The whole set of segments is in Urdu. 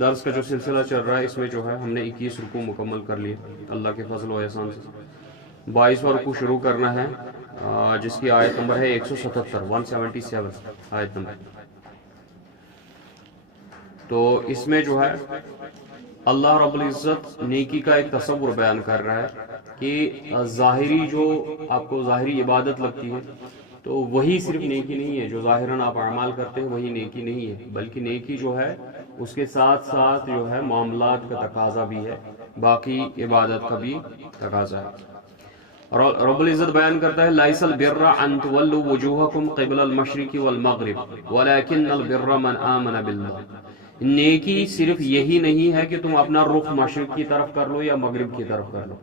درس کا جو سلسلہ چل رہا ہے اس میں جو ہے ہم نے 21 رکوع مکمل کر لیے اللہ کے فضل و احسان سے. 22واں رکوع شروع کرنا ہے جس کی آیت نمبر ہے 177 آیت نمبر. تو اس میں جو ہے اللہ رب العزت نیکی کا ایک تصور بیان کر رہا ہے کہ ظاہری جو آپ کو ظاہری عبادت لگتی ہے تو وہی صرف نیکی نہیں ہے. جو ظاہراً آپ اعمال کرتے ہیں وہی نیکی نہیں ہے، بلکہ نیکی جو ہے اس کے ساتھ ساتھ جو ہے معاملات کا تقاضا بھی ہے، باقی عبادت کا بھی تقاضا ہے. رب العزت بیان کرتا ہے لَيْسَ الْبِرَّ أَن تُوَلُّوا وُجُوهَكُمْ قِبْلَ الْمَشْرِقِ وَالْمَغْرِبِ وَلَكِنَّ الْبِرَّ مَنْ آمَنَ بِاللَّهِ. نیکی صرف یہی نہیں ہے کہ تم اپنا رخ مشرق کی طرف کر لو یا مغرب کی طرف کر لو.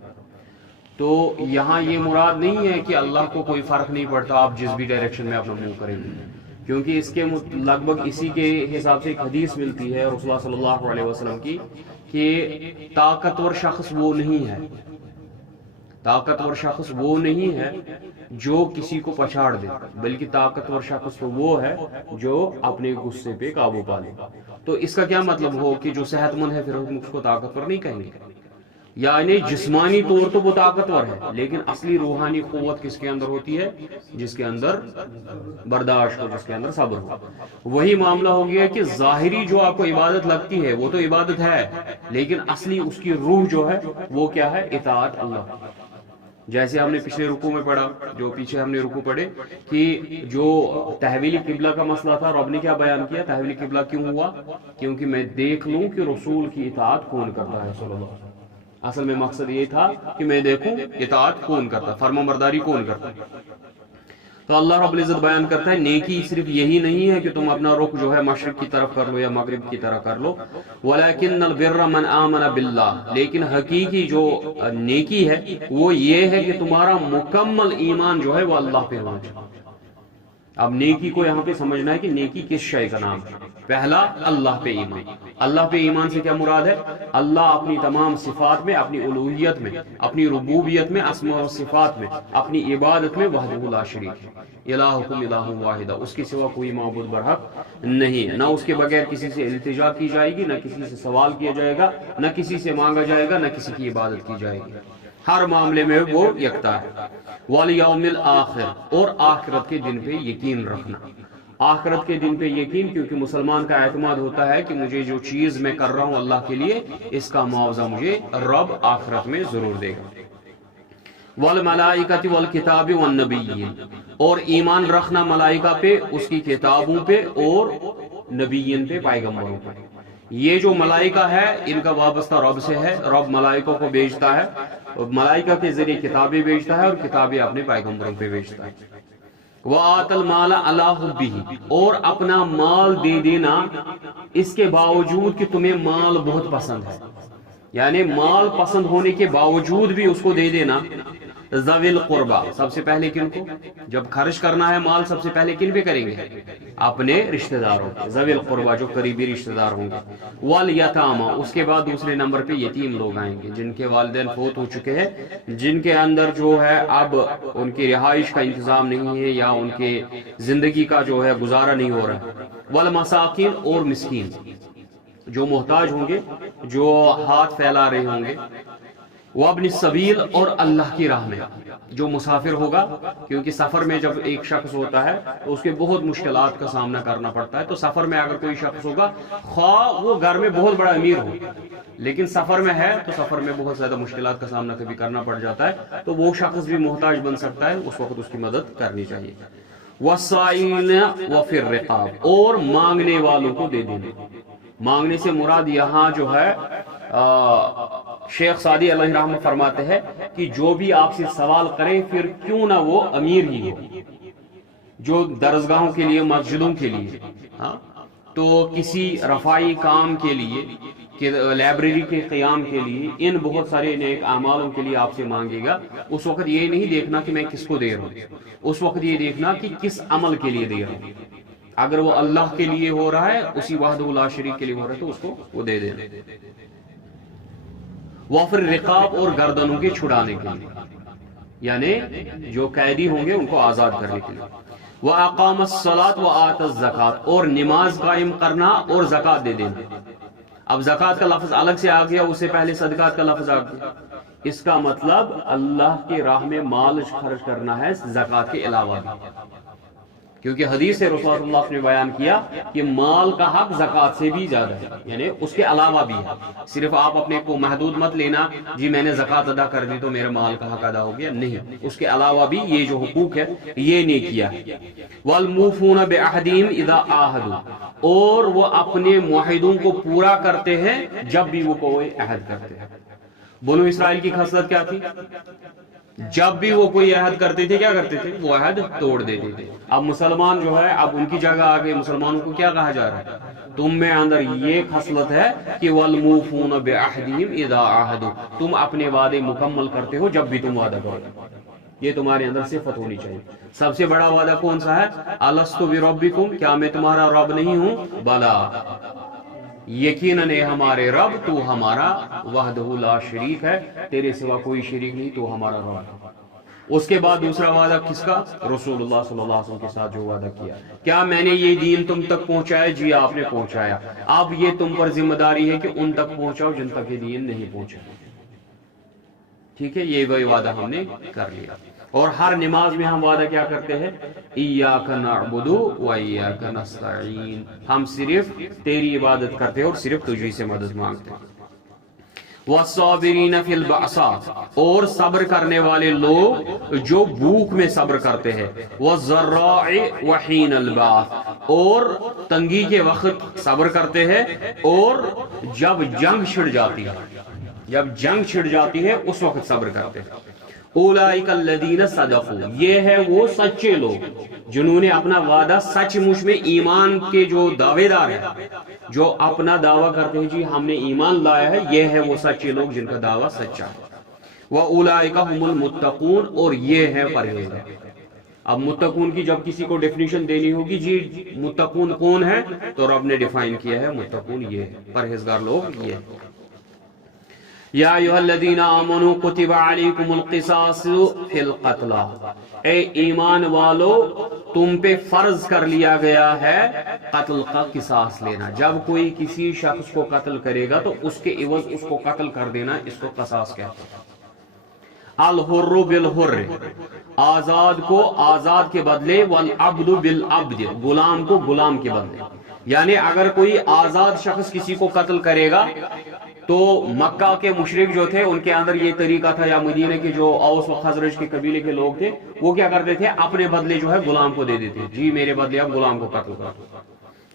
تو یہاں یہ مراد نہیں ہے کہ اللہ کو کوئی فرق نہیں پڑتا آپ جس بھی ڈائریکشن میں اپنا منہ کریں گے، کیونکہ اس کے لگ بھگ اسی کے حساب سے ایک حدیث ملتی ہے رسول اللہ صلی اللہ علیہ وسلم کی کہ طاقتور شخص وہ نہیں ہے، طاقتور شخص وہ نہیں ہے جو کسی کو پچھاڑ دے، بلکہ طاقتور شخص تو وہ ہے جو اپنے غصے پہ قابو پا لے. تو اس کا کیا مطلب ہو کہ جو صحت مند ہے پھر ہم اس کو طاقتور نہیں کہیں گے؟ یعنی جسمانی طور تو وہ طاقتور ہے لیکن اصلی روحانی قوت کس کے اندر ہوتی ہے؟ جس کے اندر برداشت ہو، جس کے اندر صبر ہو. وہی معاملہ ہو گیا کہ ظاہری جو آپ کو عبادت لگتی ہے وہ تو عبادت ہے، لیکن اصلی اس کی روح جو ہے وہ کیا ہے؟ اطاعت اللہ. جیسے ہم نے پچھلے رکوع میں پڑھا، جو پیچھے ہم نے رکوع پڑھے کہ جو تحویل قبلہ کا مسئلہ تھا، رب نے کیا بیان کیا؟ تحویل قبلہ کیوں ہوا؟ کیونکہ میں دیکھ لوں کہ رسول کی اطاعت کون کرتا ہے صلی اللہ علیہ وسلم. اصل میں مقصد یہ تھا کہ میں دیکھوں اطاعت کون کرتا، فرما برداری کون کرتا. تو اللہ رب العزت بیان کرتا ہے نیکی صرف یہی نہیں ہے کہ تم اپنا رخ جو ہے مشرق کی طرف کر لو یا مغرب کی طرف کر لو. وَلَكِنَّ الْبِرَّ مَنْ آمَنَ بِاللَّهِ، لیکن حقیقی جو نیکی ہے وہ یہ ہے کہ تمہارا مکمل ایمان جو ہے وہ اللہ پہ ہونا چاہیے. اب نیکی کو یہاں پہ سمجھنا ہے کہ نیکی کس شے کا نام ہے. پہلا اللہ پہ ایمان. اللہ پہ ایمان سے کیا مراد ہے؟ اللہ اپنی تمام صفات میں، اپنی الوہیت میں، اپنی ربوبیت میں، اسماء و صفات میں، اپنی عبادت میں وحدہ لا شریک ہے. الہکم الہ واحدہ، اس کے سوا کوئی معبود برحق نہیں ہے. نہ اس کے بغیر کسی سے التجا کی جائے گی، نہ کسی سے سوال کیا جائے گا، نہ کسی سے مانگا جائے گا، نہ کسی کی عبادت کی جائے گی. ہر معاملے میں وہ یکتا ہے. والیوم الآخر، اور آخرت کے دن پہ یقین رکھنا. آخرت کے دن پہ یقین، کیونکہ مسلمان کا اعتماد ہوتا ہے کہ مجھے جو چیز میں کر رہا ہوں اللہ کے لیے اس کا معاوضہ مجھے رب آخرت میں ضرور دے گا. والملائکۃ والکتاب والنبیین، اور ایمان رکھنا ملائکہ پہ، اس کی کتابوں پہ اور نبیین پہ، پیغمبروں پہ. یہ جو ملائکہ ہے ان کا وابستہ رب سے ہے. رب ملائکوں کو بھیجتا ہے، ملائکہ کے ذریعے کتابیں بھیجتا ہے اور کتابیں اپنے پیغمبروں پہ بھیجتا ہے. وَآتَ الْمَالَ عَلَىٰ حُبِّهِ، اور اپنا مال دے دینا اس کے باوجود کہ تمہیں مال بہت پسند ہے. یعنی مال پسند ہونے کے باوجود بھی اس کو دے دینا. ذوی القربہ، سب سے پہلے کن کو جب خرچ کرنا ہے مال سب سے پہلے کن پہ کریں گے؟ اپنے رشتہ داروں پہ، ذوی القربہ جو قریبی رشتہ دار ہوں گے. والیتامی، اس کے بعد دوسرے نمبر پہ یتیم لوگ آئیں گے جن کے والدین فوت ہو چکے ہیں، جن کے اندر جو ہے اب ان کی رہائش کا انتظام نہیں ہے یا ان کے زندگی کا جو ہے گزارا نہیں ہو رہا. والمساکین، اور مسکین جو محتاج ہوں گے، جو ہاتھ پھیلا رہے ہوں گے. وابن السبیل، اور اللہ کی راہ میں جو مسافر ہوگا، کیونکہ سفر میں جب ایک شخص ہوتا ہے تو اس کے بہت مشکلات کا سامنا کرنا پڑتا ہے. تو سفر میں اگر کوئی شخص ہوگا، خواہ وہ گھر میں بہت بڑا امیر ہو لیکن سفر میں ہے تو سفر میں بہت زیادہ مشکلات کا سامنا کبھی کرنا پڑ جاتا ہے، تو وہ شخص بھی محتاج بن سکتا ہے، اس وقت اس کی مدد کرنی چاہیے. والسائلین وفی الرقاب، اور مانگنے والوں کو دے دینا. مانگنے سے مراد یہاں جو ہے شیخ سعدی علیہ رحمہ فرماتے ہیں کہ جو بھی آپ سے سوال کرے پھر کیوں نہ وہ امیر ہی ہو، جو درسگاہوں کے لیے، مسجدوں کے لیے، تو کسی رفائی کام کے لیے، لائبریری کے قیام کے لیے، ان بہت سارے نیک اعمالوں کے لیے آپ سے مانگے گا. اس وقت یہ نہیں دیکھنا کہ میں کس کو دے رہا ہوں، اس وقت یہ دیکھنا کہ کس عمل کے لیے دے رہا ہوں. اگر وہ اللہ کے لیے ہو رہا ہے، اسی وحدہ لا شریک کے لیے ہو رہا ہے، تو اس کو وہ دے دینا. وافر رقاب، اور گردنوں کے چھڑانے کے لیے، یعنی جو قیدی ہوں گے ان کو آزاد کرنے کے لیے. وَأَقَامَ الصَّلَاةَ وَآتَ الزَّكَاةَ، اور نماز قائم کرنا اور زکات دے دینا. اب زکوٰۃ کا لفظ الگ سے آ گیا، اس سے پہلے صدقات کا لفظ آ گیا. اس کا مطلب اللہ کی راہ میں مال خرچ کرنا ہے زکوٰۃ کے علاوہ بھی، کیونکہ حدیث سے رسول اللہ نے بیان کیا کہ مال کا حق زکوٰۃ سے بھی زیادہ ہے، یعنی اس کے علاوہ بھی ہے. صرف آپ اپنے کو محدود مت لینا جی میں نے زکوٰۃ ادا کر دی تو میرا مال کا حق ادا ہو گیا، نہیں، اس کے علاوہ بھی یہ جو حقوق ہے یہ نہیں کیا ہے. والموفون بعہدہم اذا عاہدوا، اور وہ اپنے معاہدوں کو پورا کرتے ہیں جب بھی وہ کوئی عہد کرتے ہیں. بنو اسرائیل کی خصلت کیا تھی؟ جب بھی وہ کوئی عہد کرتے تھے کیا کرتے تھے؟ وہ عہد توڑ دیتے تھے. اب مسلمان جو ہے اب ان کی جگہ آگے مسلمانوں کو کیا کہا جا رہا ہے؟ تم میں اندر یہ خصلت ہے کہ والموفون بعہدہم اذا عاہدوا، تم اپنے وعدے مکمل کرتے ہو جب بھی تم وعدہ کرو. یہ تمہارے اندر صفت ہونی چاہیے. سب سے بڑا وعدہ کون سا ہے؟ الست بربکم، کیا میں تمہارا رب نہیں ہوں؟ بلا، یقیناً اے ہمارے رب تو ہمارا وحدہ لا شریک ہے، تیرے سوا کوئی شریک نہیں، تو ہمارا رب ہے. اس کے بعد دوسرا وعدہ کس کا؟ رسول اللہ صلی اللہ علیہ وسلم کے ساتھ جو وعدہ کیا، کیا میں نے یہ دین تم تک پہنچایا؟ جی آپ نے پہنچایا. اب یہ تم پر ذمہ داری ہے کہ ان تک پہنچاؤ جن تک یہ دین نہیں پہنچا. ٹھیک ہے، یہ وہی وعدہ ہم نے کر لیا. اور ہر نماز میں ہم وعدہ کیا کرتے ہیں؟ ایاک نعبد و ایاک نستعین، ہم صرف تیری عبادت کرتے ہیں اور صرف تجھی سے مدد مانگتے ہیں. والصابرین فی البأساء، اور صبر کرنے والے لوگ جو بھوک میں صبر کرتے ہیں. والضراء وحین الباس، اور تنگی کے وقت صبر کرتے ہیں اور جب جنگ چھڑ جاتی ہے، جب جنگ چھڑ جاتی ہے اس وقت صبر کرتے ہیں. اولئک الذین صدقوا، یہ ہے وہ سچے لوگ جنہوں نے اپنا وعدہ سچ مچ میں ایمان کے جو دعوے دار ہیں، جو اپنا دعویٰ کرتے ہیں جی ہم نے ایمان لایا ہے، یہ ہے وہ سچے لوگ جن کا دعویٰ سچا ہے. وَأُولَئِكَ هُمُ الْمُتَّقُونَ، اور یہ ہے پرہیزگار. اب متقون کی جب کسی کو ڈیفینیشن دینی ہوگی جی متقون کون ہے، تو رب نے ڈیفائن کیا ہے متقون یہ ہے، پرہیزگار لوگ یہ ہے. یا ایھا الذین آمنوا کتب علیکم القصاص فی القتل، اے ایمان والو تم پہ فرض کر لیا گیا ہے قتل کا قصاص لینا. جب کوئی کسی شخص کو قتل کرے گا تو اس کے عوض اس کو قتل کر دینا، اس کو قصاص کہتے ہیں. الحر بالحر، آزاد کو آزاد کے بدلے، والعبد بالعبد، غلام کو غلام کے بدلے. یعنی اگر کوئی آزاد شخص کسی کو قتل کرے گا تو مکہ کے مشرک جو تھے ان کے اندر یہ طریقہ تھا، یا مدینہ کے جو اوس و خزرج کے قبیلے کے لوگ تھے وہ کیا کرتے تھے؟ اپنے بدلے جو ہے غلام کو دے دیتے، جی میرے بدلے اب غلام کو قتل کرو.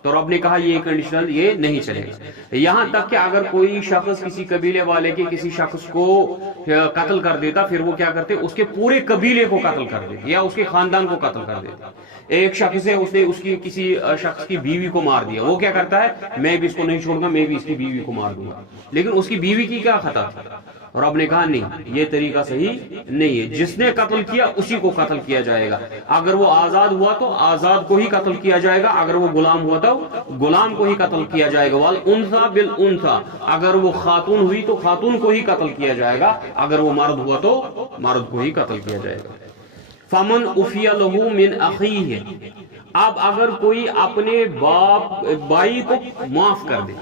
تو رب نے کہا یہ کنڈیشنل یہ نہیں چلے گا. یہاں تک کہ اگر کوئی شخص کسی قبیلے والے کے کسی شخص کو قتل کر دیتا، پھر وہ کیا کرتے؟ اس کے پورے قبیلے کو قتل کر دیتے یا اس کے خاندان کو قتل کر دیتے. ایک شخص ہے، اس نے اس کی کسی شخص کی بیوی کو مار دیا، وہ کیا کرتا ہے؟ میں بھی اس کو نہیں چھوڑوں گا، میں بھی اس کی بیوی کو مار دوں گا. لیکن اس کی بیوی کی کیا خطا تھی؟ رب نے کہا نہیں، یہ طریقہ صحیح نہیں ہے. جس نے قتل کیا اسی کو قتل کیا جائے گا. اگر وہ آزاد ہوا تو آزاد کو ہی قتل کیا جائے گا، اگر وہ غلام ہوا تو غلام کو ہی قتل کیا جائے گا. والانثى بالانثى، اگر وہ خاتون ہوئی تو خاتون کو ہی قتل کیا جائے گا، اگر وہ مرد ہوا تو مرد کو ہی قتل کیا جائے گا. فمن عفی لہ من اخیہ، اب اگر کوئی اپنے بھائی کو معاف کر دے،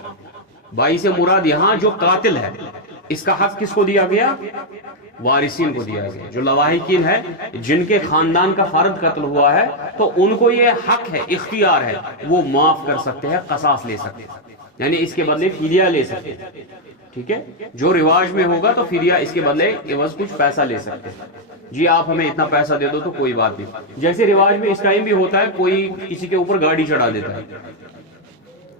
بھائی سے مراد یہاں جو قاتل ہے، اس کا حق کس کو دیا گیا؟ وارثین کو دیا گیا. جو لواحقین ہے جن کے خاندان کا فرد قتل ہوا ہے تو ان کو یہ حق ہے، اختیار ہے، وہ معاف کر سکتے ہیں، قصاص لے سکتے ہیں، یعنی اس کے بدلے فدیہ لے سکتے ہیں. ٹھیک ہے، جو رواج میں ہوگا تو فدیہ اس کے بدلے عوض کچھ پیسہ لے سکتے ہیں. جی آپ ہمیں اتنا پیسہ دے دو تو کوئی بات نہیں. جیسے رواج میں اس ٹائم بھی ہوتا ہے، کوئی کسی کے اوپر گاڑی چڑھا دیتا ہے،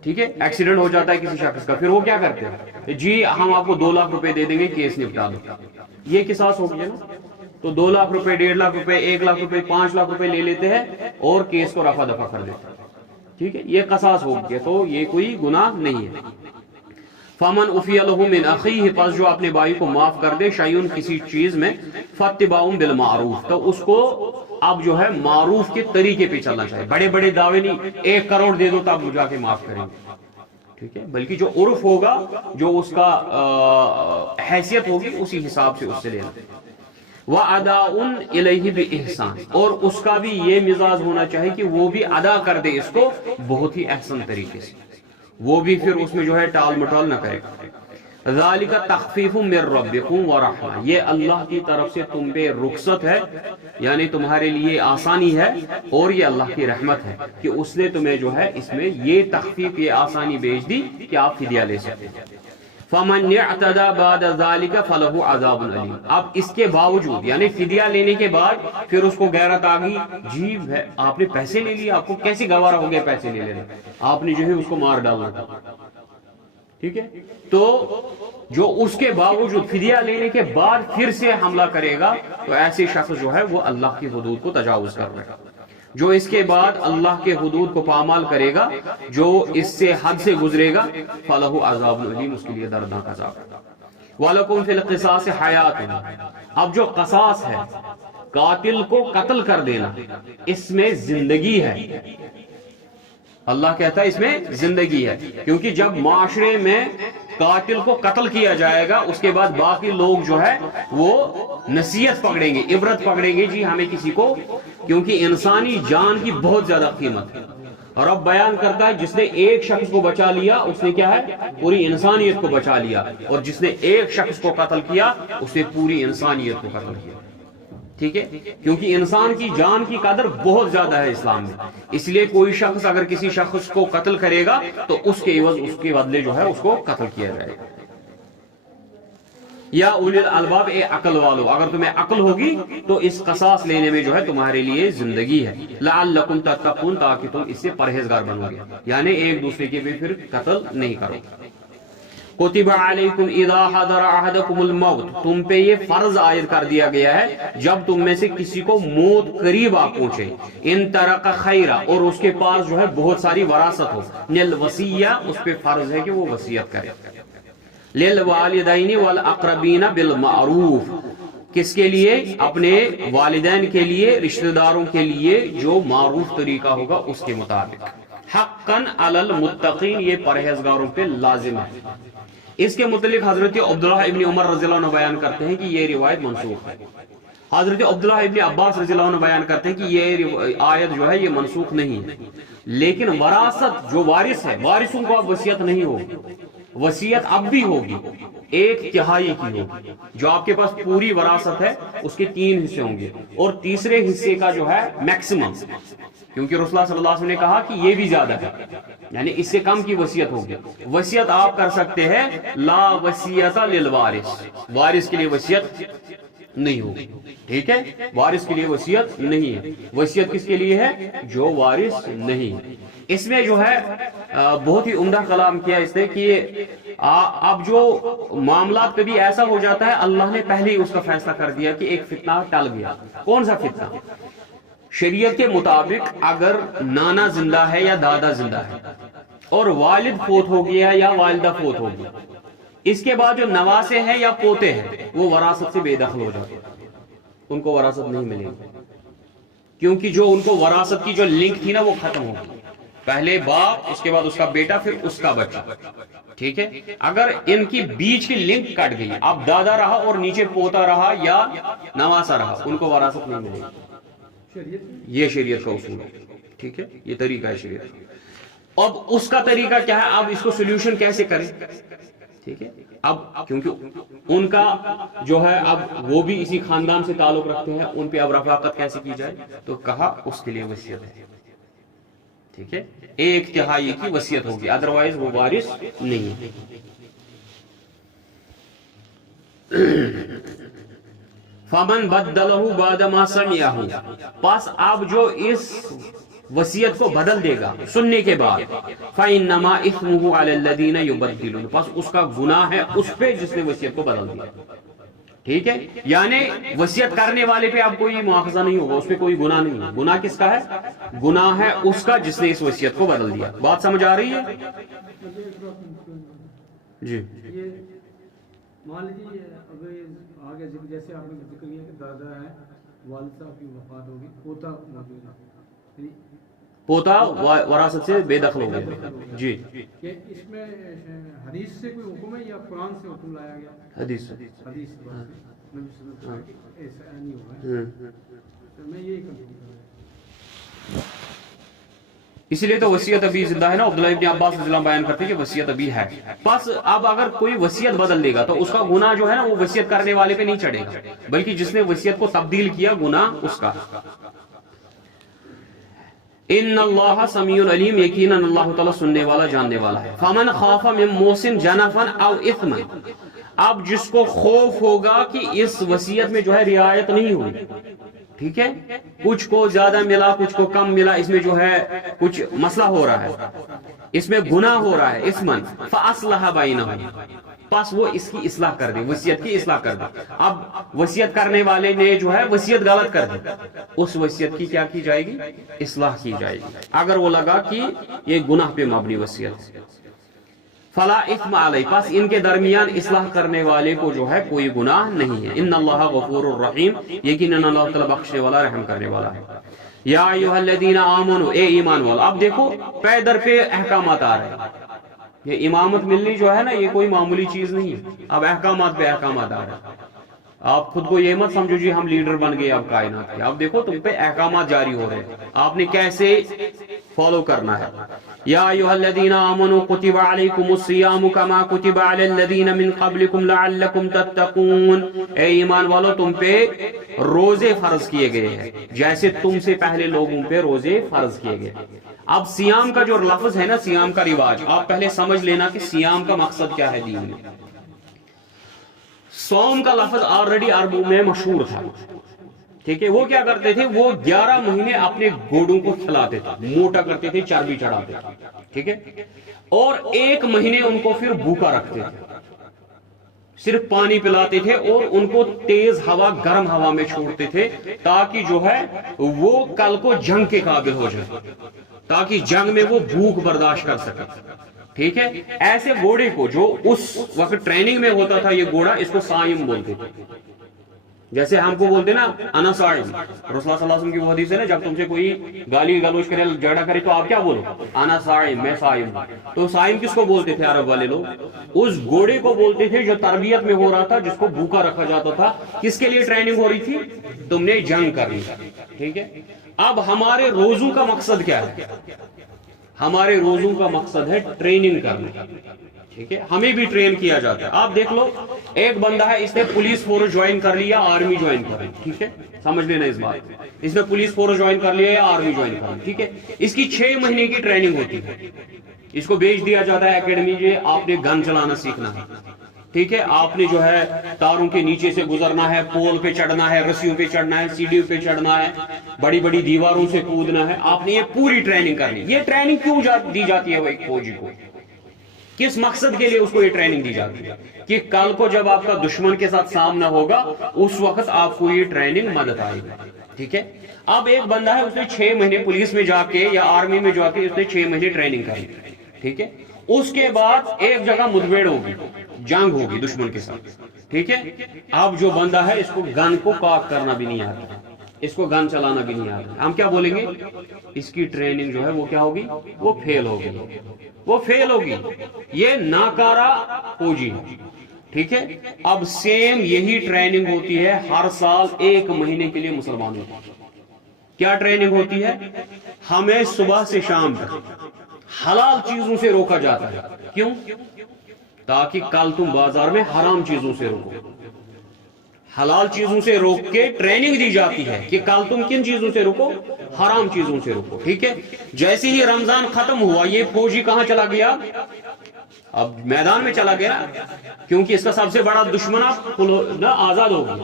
ٹھیک ہے، ایکسیڈنٹ ہو جاتا ہے کسی شخص کا، پھر وہ کیا کرتے ہیں؟ جی ہم آپ کو 2 لاکھ روپے دے دیں گے، کیس نپٹا دو. یہ قصاص ہو گیا نا. تو 2 لاکھ روپے، 1.5 لاکھ روپے، 1 لاکھ روپے، 5 لاکھ روپے لے لیتے ہیں اور کیس کو رفع دفع کر دیتے ہیں. ٹھیک ہے، یہ قصاص ہو گیا، تو یہ کوئی گناہ نہیں ہے. فمن عفی لہ من اخیہ، پس جو اپنے بھائی کو معاف کر دے، شیئن کسی چیز میں، فاتباع بالمعروف، تو اس کو اب جو ہے معروف کے طریقے پہ چلنا چاہیے. بڑے بڑے دعوے نہیں، 1 کروڑ دے دو تب جا کے معاف کریں گے، ٹھیک ہے، بلکہ جو عرف ہوگا، جو اس کا حیثیت ہوگی، اسی حساب سے اس سے لینا. وَأَدَاءٌ إِلَيْهِ بِإِحْسَانٍ، اور اس کا بھی یہ مزاج ہونا چاہیے کہ وہ بھی ادا کر دے اس کو بہت ہی احسن طریقے سے. وہ بھی پھر اس میں جو ہے ٹال مٹال نہ کرے. ذالک تخفیف من ربکم ورحمہ، یہ اللہ کی طرف سے تم پہ رخصت ہے، یعنی تمہارے لیے آسانی ہے، اور یہ اللہ کی رحمت ہے کہ اس نے تمہیں جو ہے اس میں یہ تخفیف، یہ آسانی بھیج دی کہ آپ فدیہ لے سکتے ہیں. فمن اعتدى بعد ذلك فله عذاب علیم. اب اس کے باوجود یعنی فدیہ لینے کے بعد پھر اس کو غیرت آ گئی، جی آپ نے پیسے لے لیے، آپ کو کیسے گوارا ہو گیا پیسے لے لینا، آپ نے جو ہے اس کو مار ڈالنا تھا. ٹھیک ہے، تو جو اس کے باوجود فدیہ لینے کے بعد پھر سے حملہ کرے گا تو ایسے شخص جو ہے وہ اللہ کی حدود کو تجاوز کر رہا ہے. جو اس کے بعد اللہ کے حدود کو پامال کرے گا، جو اس سے حد سے گزرے گا، فَلَهُ عَذَابٌ عَلِيمٌ، اس کے لیے دردناک عذاب ہے. وَلَكُمْ فِي الْقِصَاصِ حَيَاتٌ. اب جو قصاص ہے، قاتل کو قتل کر دینا، اس میں زندگی ہے. اللہ کہتا ہے اس میں زندگی ہے، کیونکہ جب معاشرے میں قاتل کو قتل کیا جائے گا اس کے بعد باقی لوگ جو ہے وہ نصیحت پکڑیں گے، عبرت پکڑیں گے، جی ہمیں کسی کو، کیونکہ انسانی جان کی بہت زیادہ قیمت ہے. اور اب بیان کرتا ہے جس نے ایک شخص کو بچا لیا اس نے کیا ہے، پوری انسانیت کو بچا لیا، اور جس نے ایک شخص کو قتل کیا اس نے پوری انسانیت کو قتل کیا. ٹھیک ہے، کیونکہ انسان کی جان کی قدر بہت زیادہ ہے اسلام میں، اس لیے کوئی شخص اگر کسی شخص کو قتل کرے گا تو اس کے عوض اس کے بدلے جو ہے اس کو قتل کیا جائے گا. یا اولی الالباب، اے عقل والو، اگر تمہیں عقل ہوگی تو اس قصاص لینے میں جو ہے تمہارے لیے زندگی ہے. لعلکم تتقون، تاکہ تم اس سے پرہیزگار بنو گے، یعنی ایک دوسرے کے بھی پھر قتل نہیں کرو. کتب علیکم اذا حضر احدکم الموت، تم پہ یہ فرض عائد کر دیا گیا ہے جب تم میں سے کسی کو موت قریب آ پہنچے، ان ترک خیرا، اور اس کے پاس جو ہے بہت ساری وراثت ہو، للوصیہ، اس پہ فرض ہے کہ وہ وصیت کرے. للوالدین والاقربین بالمعروف، کس کے لیے؟ اپنے والدین کے لیے، رشتہ داروں کے لیے، جو معروف طریقہ ہوگا اس کے مطابق. حقاً علی المتقین، یہ پرہیزگاروں پہ لازم ہے. اس کے متعلق حضرت عبداللہ ابن عمر رضی اللہ عنہ بیان کرتے ہیں کہ یہ روایت منسوخ ہے. حضرت عبداللہ ابن عباس رضی اللہ عنہ بیان کرتے ہیں کہ یہ آیت جو ہے یہ منسوخ نہیں ہے، لیکن وراثت، جو وارث ہے، وارثوں کو اب وصیت نہیں ہوگی، وصیت اب بھی ہوگی، 1/3 کی ہوگی. جو آپ کے پاس پوری وراثت ہے اس کے 3 حصے ہوں گے، اور تیسرے حصے کا جو ہے میکسیمم، کیونکہ رسول اللہ صلی اللہ علیہ وسلم نے کہا کہ یہ بھی زیادہ ہے، یعنی اس سے کم کی وصیت ہوگی. وصیت آپ کر سکتے ہیں، لا وصیت للوارث، وارث کے لیے وصیت نہیں ہوگی. ٹھیک ہے، وارث کے لیے وصیت نہیں ہے. وصیت کس کے لیے ہے؟ جو وارث نہیں ہے. اس میں جو ہے بہت ہی عمدہ کلام کیا اس نے کہ اب جو معاملات کبھی ایسا ہو جاتا ہے اللہ نے پہلے ہی اس کا فیصلہ کر دیا کہ ایک فتنہ ٹل گیا. کون سا فتنہ؟ شریعت کے مطابق اگر نانا زندہ ہے یا دادا زندہ ہے اور والد فوت ہو گیا یا والدہ فوت ہو گیا، اس کے بعد جو نواسے ہیں یا پوتے ہیں وہ وراثت سے بے دخل ہو جاتے ہیں، ان کو وراثت نہیں ملے گی، کیونکہ جو ان کو وراثت کی جو لنک تھی نا وہ ختم ہو گئی. پہلے باپ، اس کے بعد اس کا بیٹا، پھر اس کا بچہ. ٹھیک ہے، اگر ان کی بیچ کی لنک کٹ گئی، اب دادا رہا اور نیچے پوتا رہا یا نواسا رہا، ان کو وراثت نہیں ملے گی. یہ شریعت کا اصول ہے. ٹھیک ہے، یہ طریقہ ہے شریعت کا. اب اس کا طریقہ کیا ہے، اب اس کو سولوشن کیسے کریں؟ ٹھیک ہے، اب کیونکہ ان کا جو ہے اب وہ بھی اسی خاندان سے تعلق رکھتے ہیں، ان پہ اب رفاقت کیسے کی جائے، تو کہا اس کے لیے وصیت ہے. ٹھیک ہے، 1/3 کی وصیت ہوگی، ادروائز وہ وارث نہیں ہے. فمن بدلہ بعد ما سمعہ، پس اب جو اس وصیت کو بدل دے گا سننے کے بعد، فإنما إثمه على الذين يبدلون، پس اس کا گناہ ہے اس پہ جس نے وصیت کو بدل دیا. ٹھیک ہے، یعنی وصیت کرنے والے پہ اب کوئی مواخذہ نہیں ہوگا، اس پہ کوئی گناہ نہیں ہے. گناہ کس کا ہے؟ گناہ ہے اس کا جس نے اس وصیت کو بدل دیا. بات سمجھ آ رہی ہے؟ جی. مان لیجیے اگر آگے جیسے آپ نے ذکر کیا کہ دادا ہے، والد صاحب کی وفات ہوگی، پوتا موجود ہے، پوتا وراثت سے بے دخل ہو گیا. جی، کہ اس میں حدیث سے کوئی حکم ہے یا قرآن سے حکم لایا گیا؟ حدیث. حدیث ایسا نہیں ہوا ہے. میں یہی کنفیوژن کر رہا ہوں. اسی لیے تو وصیت ابھی زندہ ہے نا. عبداللہ ابن عباس رضی اللہ عنہ بیان کرتے ہیں کہ وصیت ابھی ہے. بس اب اگر کوئی وصیت بدل دے گا تو اس کا گناہ جو ہے نا وہ وصیت کرنے والے پہ نہیں چڑھے گا، بلکہ جس نے وصیت کو تبدیل کیا گناہ اس کا. ان اللہ سمیع علیم، یقیناً اللہ تعالیٰ سننے والا جاننے والا ہے. فمن خاف من موص جنفا او اثما، اب جس کو خوف ہوگا کہ اس وصیت میں جو ہے رعایت نہیں ہوئی، ٹھیک ہے، کچھ کو زیادہ ملا کچھ کو کم ملا، اس میں جو ہے کچھ مسئلہ ہو رہا ہے، اس میں گناہ ہو رہا ہے، اثما فاصلح بینہم، پس وہ اس کی اصلاح کر دے، وصیت کی اصلاح کر دے. اب وصیت کرنے والے نے جو ہے وصیت غلط کر دی، اس وصیت کی کیا کی جائے گی؟ اصلاح کی جائے گی. اگر وہ لگا کہ یہ گناہ پہ مبنی وصیت، فلا اثم علی، پس ان کے درمیان اصلاح کرنے والے کو جو ہے کوئی گناہ نہیں ہے. ان اللہ غفور الرحیم، یقیناً اللہ تعالیٰ بخشنے والا رحم کرنے والا ہے. یا ایھا الذین آمنوا، اے ایمان والو. اب دیکھو پے در پہ احکامات آ رہے ہیں. یہ امامت ملنی جو ہے نا یہ کوئی معمولی چیز نہیں ہے. اب احکامات پہ احکامات آ رہے ہیں. آپ خود کو یہ مت سمجھو جی ہم لیڈر بن گئے اب کائنات کے. اب دیکھو تم پہ احکامات جاری ہو رہے ہیں، آپ نے کیسے فالو کرنا ہے. یا ایھا الذین آمنوا کتب علیکم الصیام کما کتب علی الذین من قبلکم لعلکم تتقون، اے ایمان والو تم پہ روزے فرض کیے گئے ہیں جیسے تم سے پہلے لوگوں پہ روزے فرض کیے گئے. اب سیام کا جو لفظ ہے نا، سیام کا رواج، آپ پہلے سمجھ لینا کہ سیام کا مقصد کیا ہے دین میں. سوم کا لفظ آلریڈی عربوں میں مشہور تھا، ٹھیک ہے. وہ کیا کرتے تھے، وہ 11 مہینے اپنے گھوڑوں کو کھلاتے تھے، موٹا کرتے تھے، چربی چڑھاتے تھے، ٹھیک ہے، اور 1 مہینے ان کو پھر بھوکا رکھتے تھے، صرف پانی پلاتے تھے اور ان کو تیز ہوا گرم ہوا میں چھوڑتے تھے تاکہ جو ہے وہ کل کو جنگ کے قابل ہو جائے، تاکہ جنگ میں وہ بھوک برداشت کر سکے، ٹھیک ہے. ایسے گھوڑے کو جو اس وقت ٹریننگ میں ہوتا تھا، یہ گھوڑا، اس کو صائم بولتے تھے. جیسے ہم کو بولتے نا انا صائم، رسول اللہ صلی اللہ علیہ وسلم کی وہ حدیث ہے نا، جب تم سے کوئی گالی گلوچ کرے، جھگڑا کرے تو آپ کیا بولو؟ انا صائم، میں صائم. تو صائم کس کو بولتے تھے عرب والے لوگ؟ اس گھوڑے کو بولتے تھے جو تربیت میں ہو رہا تھا، جس کو بھوکا رکھا جاتا تھا. کس کے لیے ٹریننگ ہو رہی تھی؟ تم نے جنگ کرنی، ٹھیک ہے. اب ہمارے روزوں کا مقصد کیا ہے؟ ہمارے روزوں کا مقصد ہے ٹریننگ کرنا، ٹھیک ہے. ہمیں بھی ٹرین کیا جاتا ہے. آپ دیکھ لو ایک بندہ ہے، اس نے پولیس فورس جوائن کر لیا، آرمی جوائن کر لی، ٹھیک ہے، سمجھ لینا اس بات. اس نے پولیس فورس جوائن کر لیا یا آرمی جوائن کر لی، ٹھیک ہے. اس کی 6 مہینے کی ٹریننگ ہوتی ہے. اس کو بھیج دیا جاتا ہے اکیڈمی میں، آپ نے گن چلانا سیکھنا ہے، ٹھیک ہے. آپ نے جو ہے تاروں کے نیچے سے گزرنا ہے، پول پہ چڑھنا ہے، رسیوں پہ چڑھنا ہے، سیڑھیوں پہ چڑھنا ہے، بڑی بڑی دیواروں سے کودنا ہے. آپ نے یہ پوری ٹریننگ کرنی. یہ ٹریننگ کیوں دی جاتی ہے وہ ایک فوجی کو؟ کس مقصد کے لیے اس کو یہ ٹریننگ دی جاتی ہے؟ کہ کل کو جب آپ کا دشمن کے ساتھ سامنا ہوگا اس وقت آپ کو یہ ٹریننگ مدد آئے گی، ٹھیک ہے. اب ایک بندہ ہے، اس نے 6 مہینے پولیس میں جا کے یا آرمی میں جا کے اس نے 6 مہینے ٹریننگ کری، ٹھیک ہے. اس کے بعد ایک جگہ مدبیڑ ہوگی، جنگ ہوگی دشمن کے ساتھ، ٹھیک ہے. اب جو بندہ ہے اس کو گن کو کاک کرنا بھی نہیں آتا، اس کو گن چلانا بھی نہیں آتا. ہم کیا بولیں گے؟ اس کی ٹریننگ جو ہے وہ کیا ہوگی؟ وہ فیل ہوگی، وہ فیل ہوگی. یہ ناکارہ فوجی ہے، ٹھیک ہے. اب سیم یہی ٹریننگ ہوتی ہے ہر سال 1 مہینے کے لیے مسلمانوں کی. کیا ٹریننگ ہوتی ہے؟ ہمیں صبح سے شام تک حلال چیزوں سے روکا جاتا ہے. کیوں؟ تاکہ کل تم بازار میں حرام چیزوں سے روکو. حلال چیزوں سے روک کے ٹریننگ دی جاتی ہے کہ کل تم کن چیزوں سے روکو؟ حرام چیزوں سے روکو، ٹھیک ہے. جیسے ہی رمضان ختم ہوا یہ فوجی کہاں چلا گیا؟ اب میدان میں چلا گیا، کیونکہ اس کا سب سے بڑا دشمن آزاد ہوگا.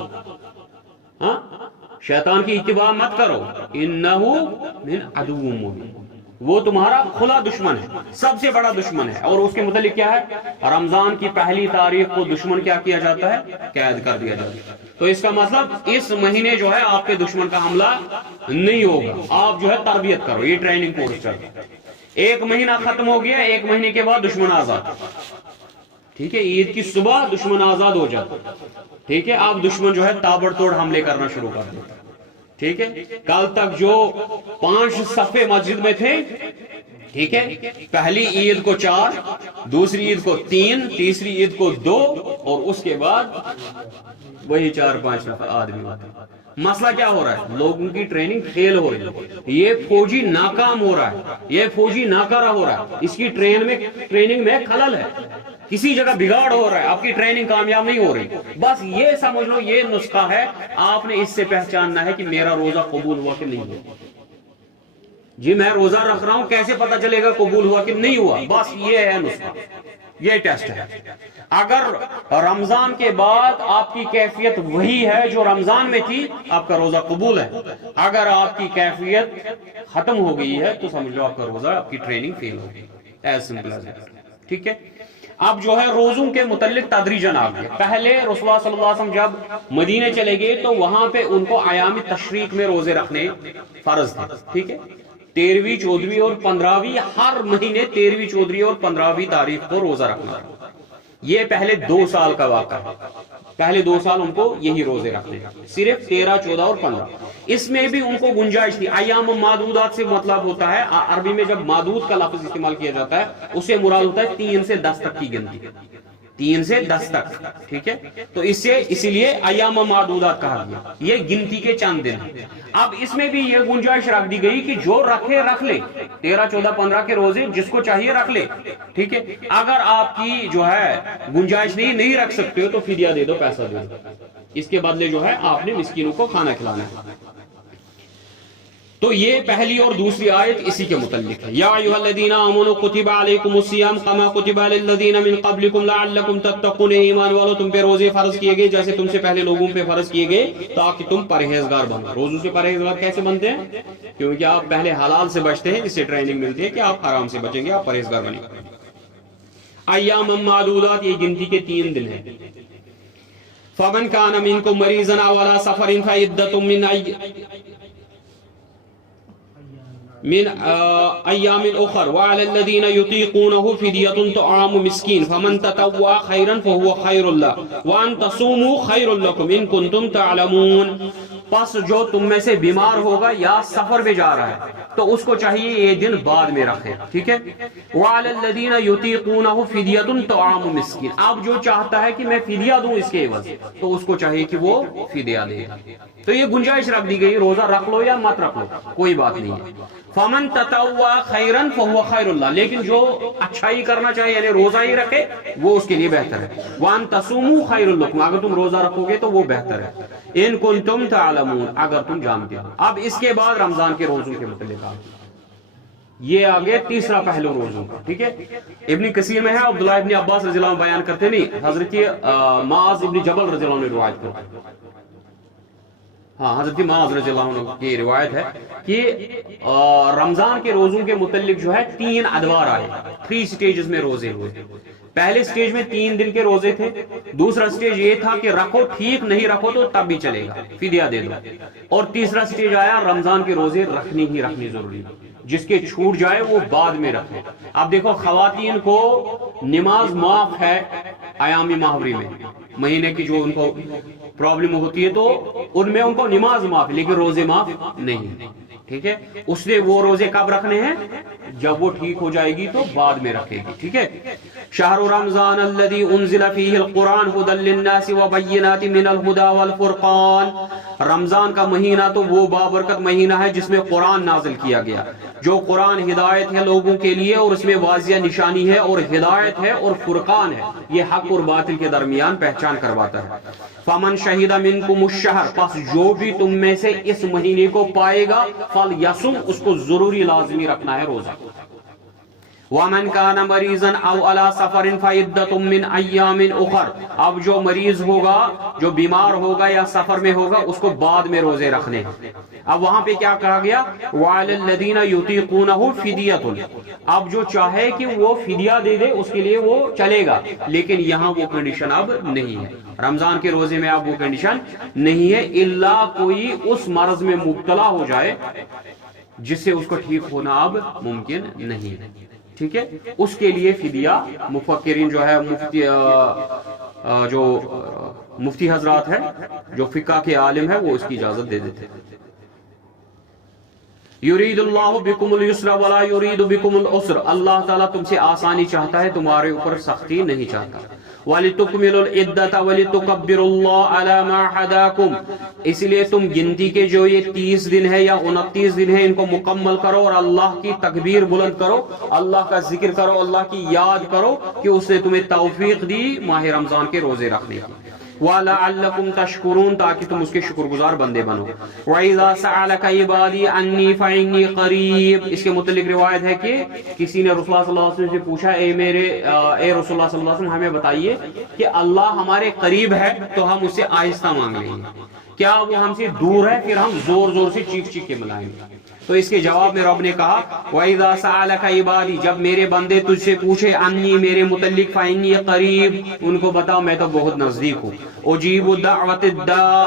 ہاں، شیطان کی اتباع مت کرو، انہو من عدو مبین، وہ تمہارا کھلا دشمن ہے، سب سے بڑا دشمن ہے. اور اس کے متعلق کیا ہے؟ رمضان کی پہلی تاریخ کو دشمن کیا کیا جاتا ہے؟ قید کر دیا جاتا ہے. تو اس کا مطلب اس مہینے جو ہے آپ کے دشمن کا حملہ نہیں ہوگا. آپ جو ہے تربیت کرو، یہ ٹریننگ کورس چل رہا ہے. 1 مہینہ ختم ہو گیا، 1 مہینے کے بعد دشمن آزاد، ٹھیک ہے. عید کی صبح دشمن آزاد ہو جاتا، ٹھیک ہے. آپ دشمن جو ہے تابڑ توڑ حملے کرنا شروع کر دیتا، ٹھیک ہے. کل تک جو 5 صفے مسجد میں تھے، ٹھیک ہے، پہلی عید کو 4، دوسری عید کو 3، تیسری عید کو 2، اور اس کے بعد وہی 4-5 آدمی ہوتے. مسئلہ کیا ہو رہا ہے؟ لوگوں کی ٹریننگ فیل ہو رہی ہے، یہ فوجی ناکام ہو رہا ہے، یہ فوجی ناکارہ ہو رہا ہے، اس کی ٹریننگ میں خلل ہے، کسی جگہ بگاڑ ہو رہا ہے، آپ کی ٹریننگ کامیاب نہیں ہو رہی۔ بس یہ سمجھ لو یہ نسخہ ہے، آپ نے اس سے پہچاننا ہے کہ میرا روزہ قبول ہوا کہ نہیں ہوا۔ جی میں روزہ رکھ رہا ہوں، کیسے پتا چلے گا قبول ہوا کہ نہیں ہوا؟ بس یہ ہے نسخہ، یہ ٹیسٹ ہے۔ اگر رمضان کے بعد آپ کی کیفیت وہی ہے جو رمضان میں تھی، آپ کا روزہ قبول ہے۔ اگر آپ کی کیفیت ختم ہو گئی ہے تو سمجھ لو آپ کا روزہ، آپ کی ٹریننگ فیل ہو گئی، ایز سمپل ایز دیٹ۔ ٹھیک ہے، اب جو ہے روزوں کے متعلق تدریجاً آ گئے۔ پہلے رسول اللہ صلی اللہ علیہ وسلم جب مدینے چلے گئے تو وہاں پہ ان کو ایام تشریق میں روزے رکھنے فرض تھے۔ ٹھیک ہے، 13ویں 14ویں اور 15ویں، ہر مہینے 13ویں 14ویں اور 15ویں تاریخ کو روزہ رکھنا۔ یہ پہلے 2 سال کا واقعہ ہے، پہلے 2 سال ان کو یہی روزے رکھنے، صرف 13، 14 اور 15۔ اس میں بھی ان کو گنجائش تھی۔ ایام معدودات سے مطلب ہوتا ہے، عربی میں جب معدود کا لفظ استعمال کیا جاتا ہے اس سے مراد ہوتا ہے 3 سے 10 تک کی گنتی، 3 سے 10 تک۔ ٹھیک ہے، تو اسی لیے ایام معدودات کہا گیا، یہ گنتی کے چند دن ہیں۔ اب اس میں بھی یہ گنجائش رکھ دی گئی کہ جو رکھے رکھ لے، 13، 14، 15 کے روزے جس کو چاہیے رکھ لے۔ ٹھیک ہے، اگر آپ کی جو ہے گنجائش نہیں رکھ سکتے ہو تو فدیہ دے دو، پیسہ دے دو، اس کے بدلے جو ہے آپ نے مسکینوں کو کھانا کھلانا ہے۔ تو یہ پہلی اور دوسری آیت اسی کے متعلق ہے۔ یا ایھا الذین آمنوا کتب علیکم الصیام کما کتب علی الذین من قبلکم لعلکم تتقون، ایمان والو تم پہ روزے فرض کیے گئے جیسے تم سے پہلے لوگوں پہ فرض کیے گئے تاکہ تم پرہیزگار بنو۔ روزوں سے پرہیزگار کیسے بنتے ہیں؟ کیونکہ آپ پہلے حلال سے بچتے ہیں، اس سے ٹریننگ ملتی ہے کہ آپ حرام سے بچیں گے، آپ پرہیزگار بنیں گے۔ ایام معدودات، یہ گنتی کے 3 دن ہیں۔ فمن کان منکم مریضا او علی سفر فعدۃ من ایام اخر وعلى الذين يطيقونه فدية طعام مسكين فمن تطوع خيرا فهو خير له وان تصوموا خير لكم ان كنتم تعلمون۔ پس جو تم میں سے بیمار ہوگا یا سفر پہ جا رہا ہے تو اس کو چاہیے یہ دن بعد میں رکھے۔ ٹھیک ہے، وعلى الذين يطيقونه فدية طعام مسكين، اب جو چاہتا ہے کہ میں فدیہ دوں اس کے عوض تو اس کو چاہیے کہ وہ فدیہ دے۔ تو یہ گنجائش رکھ دی گئی، روزہ رکھ لو یا مت رکھ لو کوئی بات نہیں ہے۔ فمن تطوع خیرا فهو خیر اللہ، لیکن جو اچھائی کرنا چاہے یعنی روزہ ہی رکھے وہ اس کے لیے بہتر ہے۔ وان تصوموا خیر لکم، اگر تم روزہ رکھو گے تو وہ بہتر ہے۔ ان کنتم تعلمون، اگر تم جانتے ہو۔ اب اس کے بعد رمضان کے روزوں کے متعلق یہ آگے تیسرا پہلو روزوں کا۔ ٹھیک ہے، ابن کثیر میں ہے، عبداللہ ابن عباس رضی اللہ عنہ بیان کرتے نہیں، حضرت معاذ ابن جبل رضی اللہ عنہ نے روایت کو، ہاں حضرت معاذ رضی اللہ عنہ کی روایت ہے کہ رمضان کے روزوں کے متعلق جو ہے 3 ادوار آئے، 3 سٹیجز میں روزے ہوئے۔ پہلے سٹیج میں 3 دن کے روزے تھے، دوسرا سٹیج یہ تھا کہ رکھو ٹھیک، نہیں رکھو تو تب بھی چلے گا، فدیہ دے دو، اور تیسرا سٹیج آیا رمضان کے روزے رکھنی ضروری، جس کے چھوٹ جائے وہ بعد میں رکھے۔ اب دیکھو خواتین کو نماز معاف ہے ایام ماہوری میں، مہینے کی جو ان کو پرابلم ہوتی ہے تو ان میں ان کو نماز معاف ہے لیکن روزے معاف نہیں۔ ٹھیک ہے، اس نے وہ روزے کب رکھنے ہیں؟ جب وہ ٹھیک ہو جائے گی تو بعد میں رکھے گی۔ ٹھیک ہے، شہر رمضان الذي انزل فيه القرآن هدى للناس وبينات من الهدى والفرقان، رمضان کا مہینہ تو وہ بابرکت مہینہ ہے جس میں قرآن نازل کیا گیا، جو قرآن ہدایت ہے لوگوں کے لیے اور اس میں واضح نشانی ہے اور ہدایت ہے اور فرقان ہے، یہ حق اور باطل کے درمیان پہچان کرواتا ہے۔ فمن شہد منکم الشہر، پس جو بھی تم میں سے اس مہینے کو پائے گا فلیصم، اس کو ضروری لازمی رکھنا ہے روزہ۔ ومن کان مریضا او علی سفر فعدۃ من ایام اخر، اب جو مریض ہوگا، جو بیمار ہوگا یا سفر میں ہوگا اس کو بعد میں روزے رکھنے ہیں۔ اب وہاں پہ کیا کہا گیا؟ وعلی الذین یطیقونہ فدیۃ، اب جو چاہے کہ وہ فدیہ دے دے اس کے لیے وہ چلے گا، لیکن یہاں وہ کنڈیشن اب نہیں ہے، رمضان کے روزے میں اب وہ کنڈیشن نہیں ہے، الا کوئی اس مرض میں مبتلا ہو جائے جس سے اس کو ٹھیک ہونا اب ممکن نہیں ہے۔ ٹھیک ہے، اس کے لیے فدیہ مفکرین جو ہے مفتی حضرات ہیں جو فقہ کے عالم ہے وہ اس کی اجازت دے دیتے ہیں۔ یرید اللہ بکم اليسر ولا یرید بکم العسر، اللہ تعالیٰ تم سے آسانی چاہتا ہے، تمہارے اوپر سختی نہیں چاہتا۔ وَلِتُكْمِلُوا الْعِدَّةَ وَلِتُكَبِّرُوا اللَّهَ عَلَى مَا هَدَاكُمْ، اس لیے تم گنتی کے جو یہ 30 دن ہے یا 29 دن ہے ان کو مکمل کرو اور اللہ کی تکبیر بلند کرو، اللہ کا ذکر کرو، اللہ کی یاد کرو کہ اس نے تمہیں توفیق دی ماہ رمضان کے روزے رکھنے کی، وَلَعَلَّكُمْ تَشْكُرُونَ، تاکہ تم اس کے شکر گزار بندے بنو۔ وَإِذَا سَأَلَكَ عِبَادِي عَنِّي فَإِنِّي قَرِيبٌ، اس کے متعلق روایت ہے کہ کسی نے رسول اللہ صلی اللہ علیہ وسلم سے پوچھا، اے رسول اللہ صلی اللہ علیہ وسلم ہمیں بتائیے کہ اللہ ہمارے قریب ہے تو ہم اس سے آہستہ مانگ لیں گے، کیا وہ ہم سے دور ہے پھر ہم زور زور سے چیخ چیخ کے ملائیں گے؟ تو اس کے جواب میں رب نے کہا وَإِذَا سَأَلَكَ عِبَادِي، جب میرے بندے تجھ سے پوچھے انی میرے متعلق فَإِنِّي قریب، ان کو بتاؤ میں تو بہت نزدیک ہوں، اجیب دعوت الداع،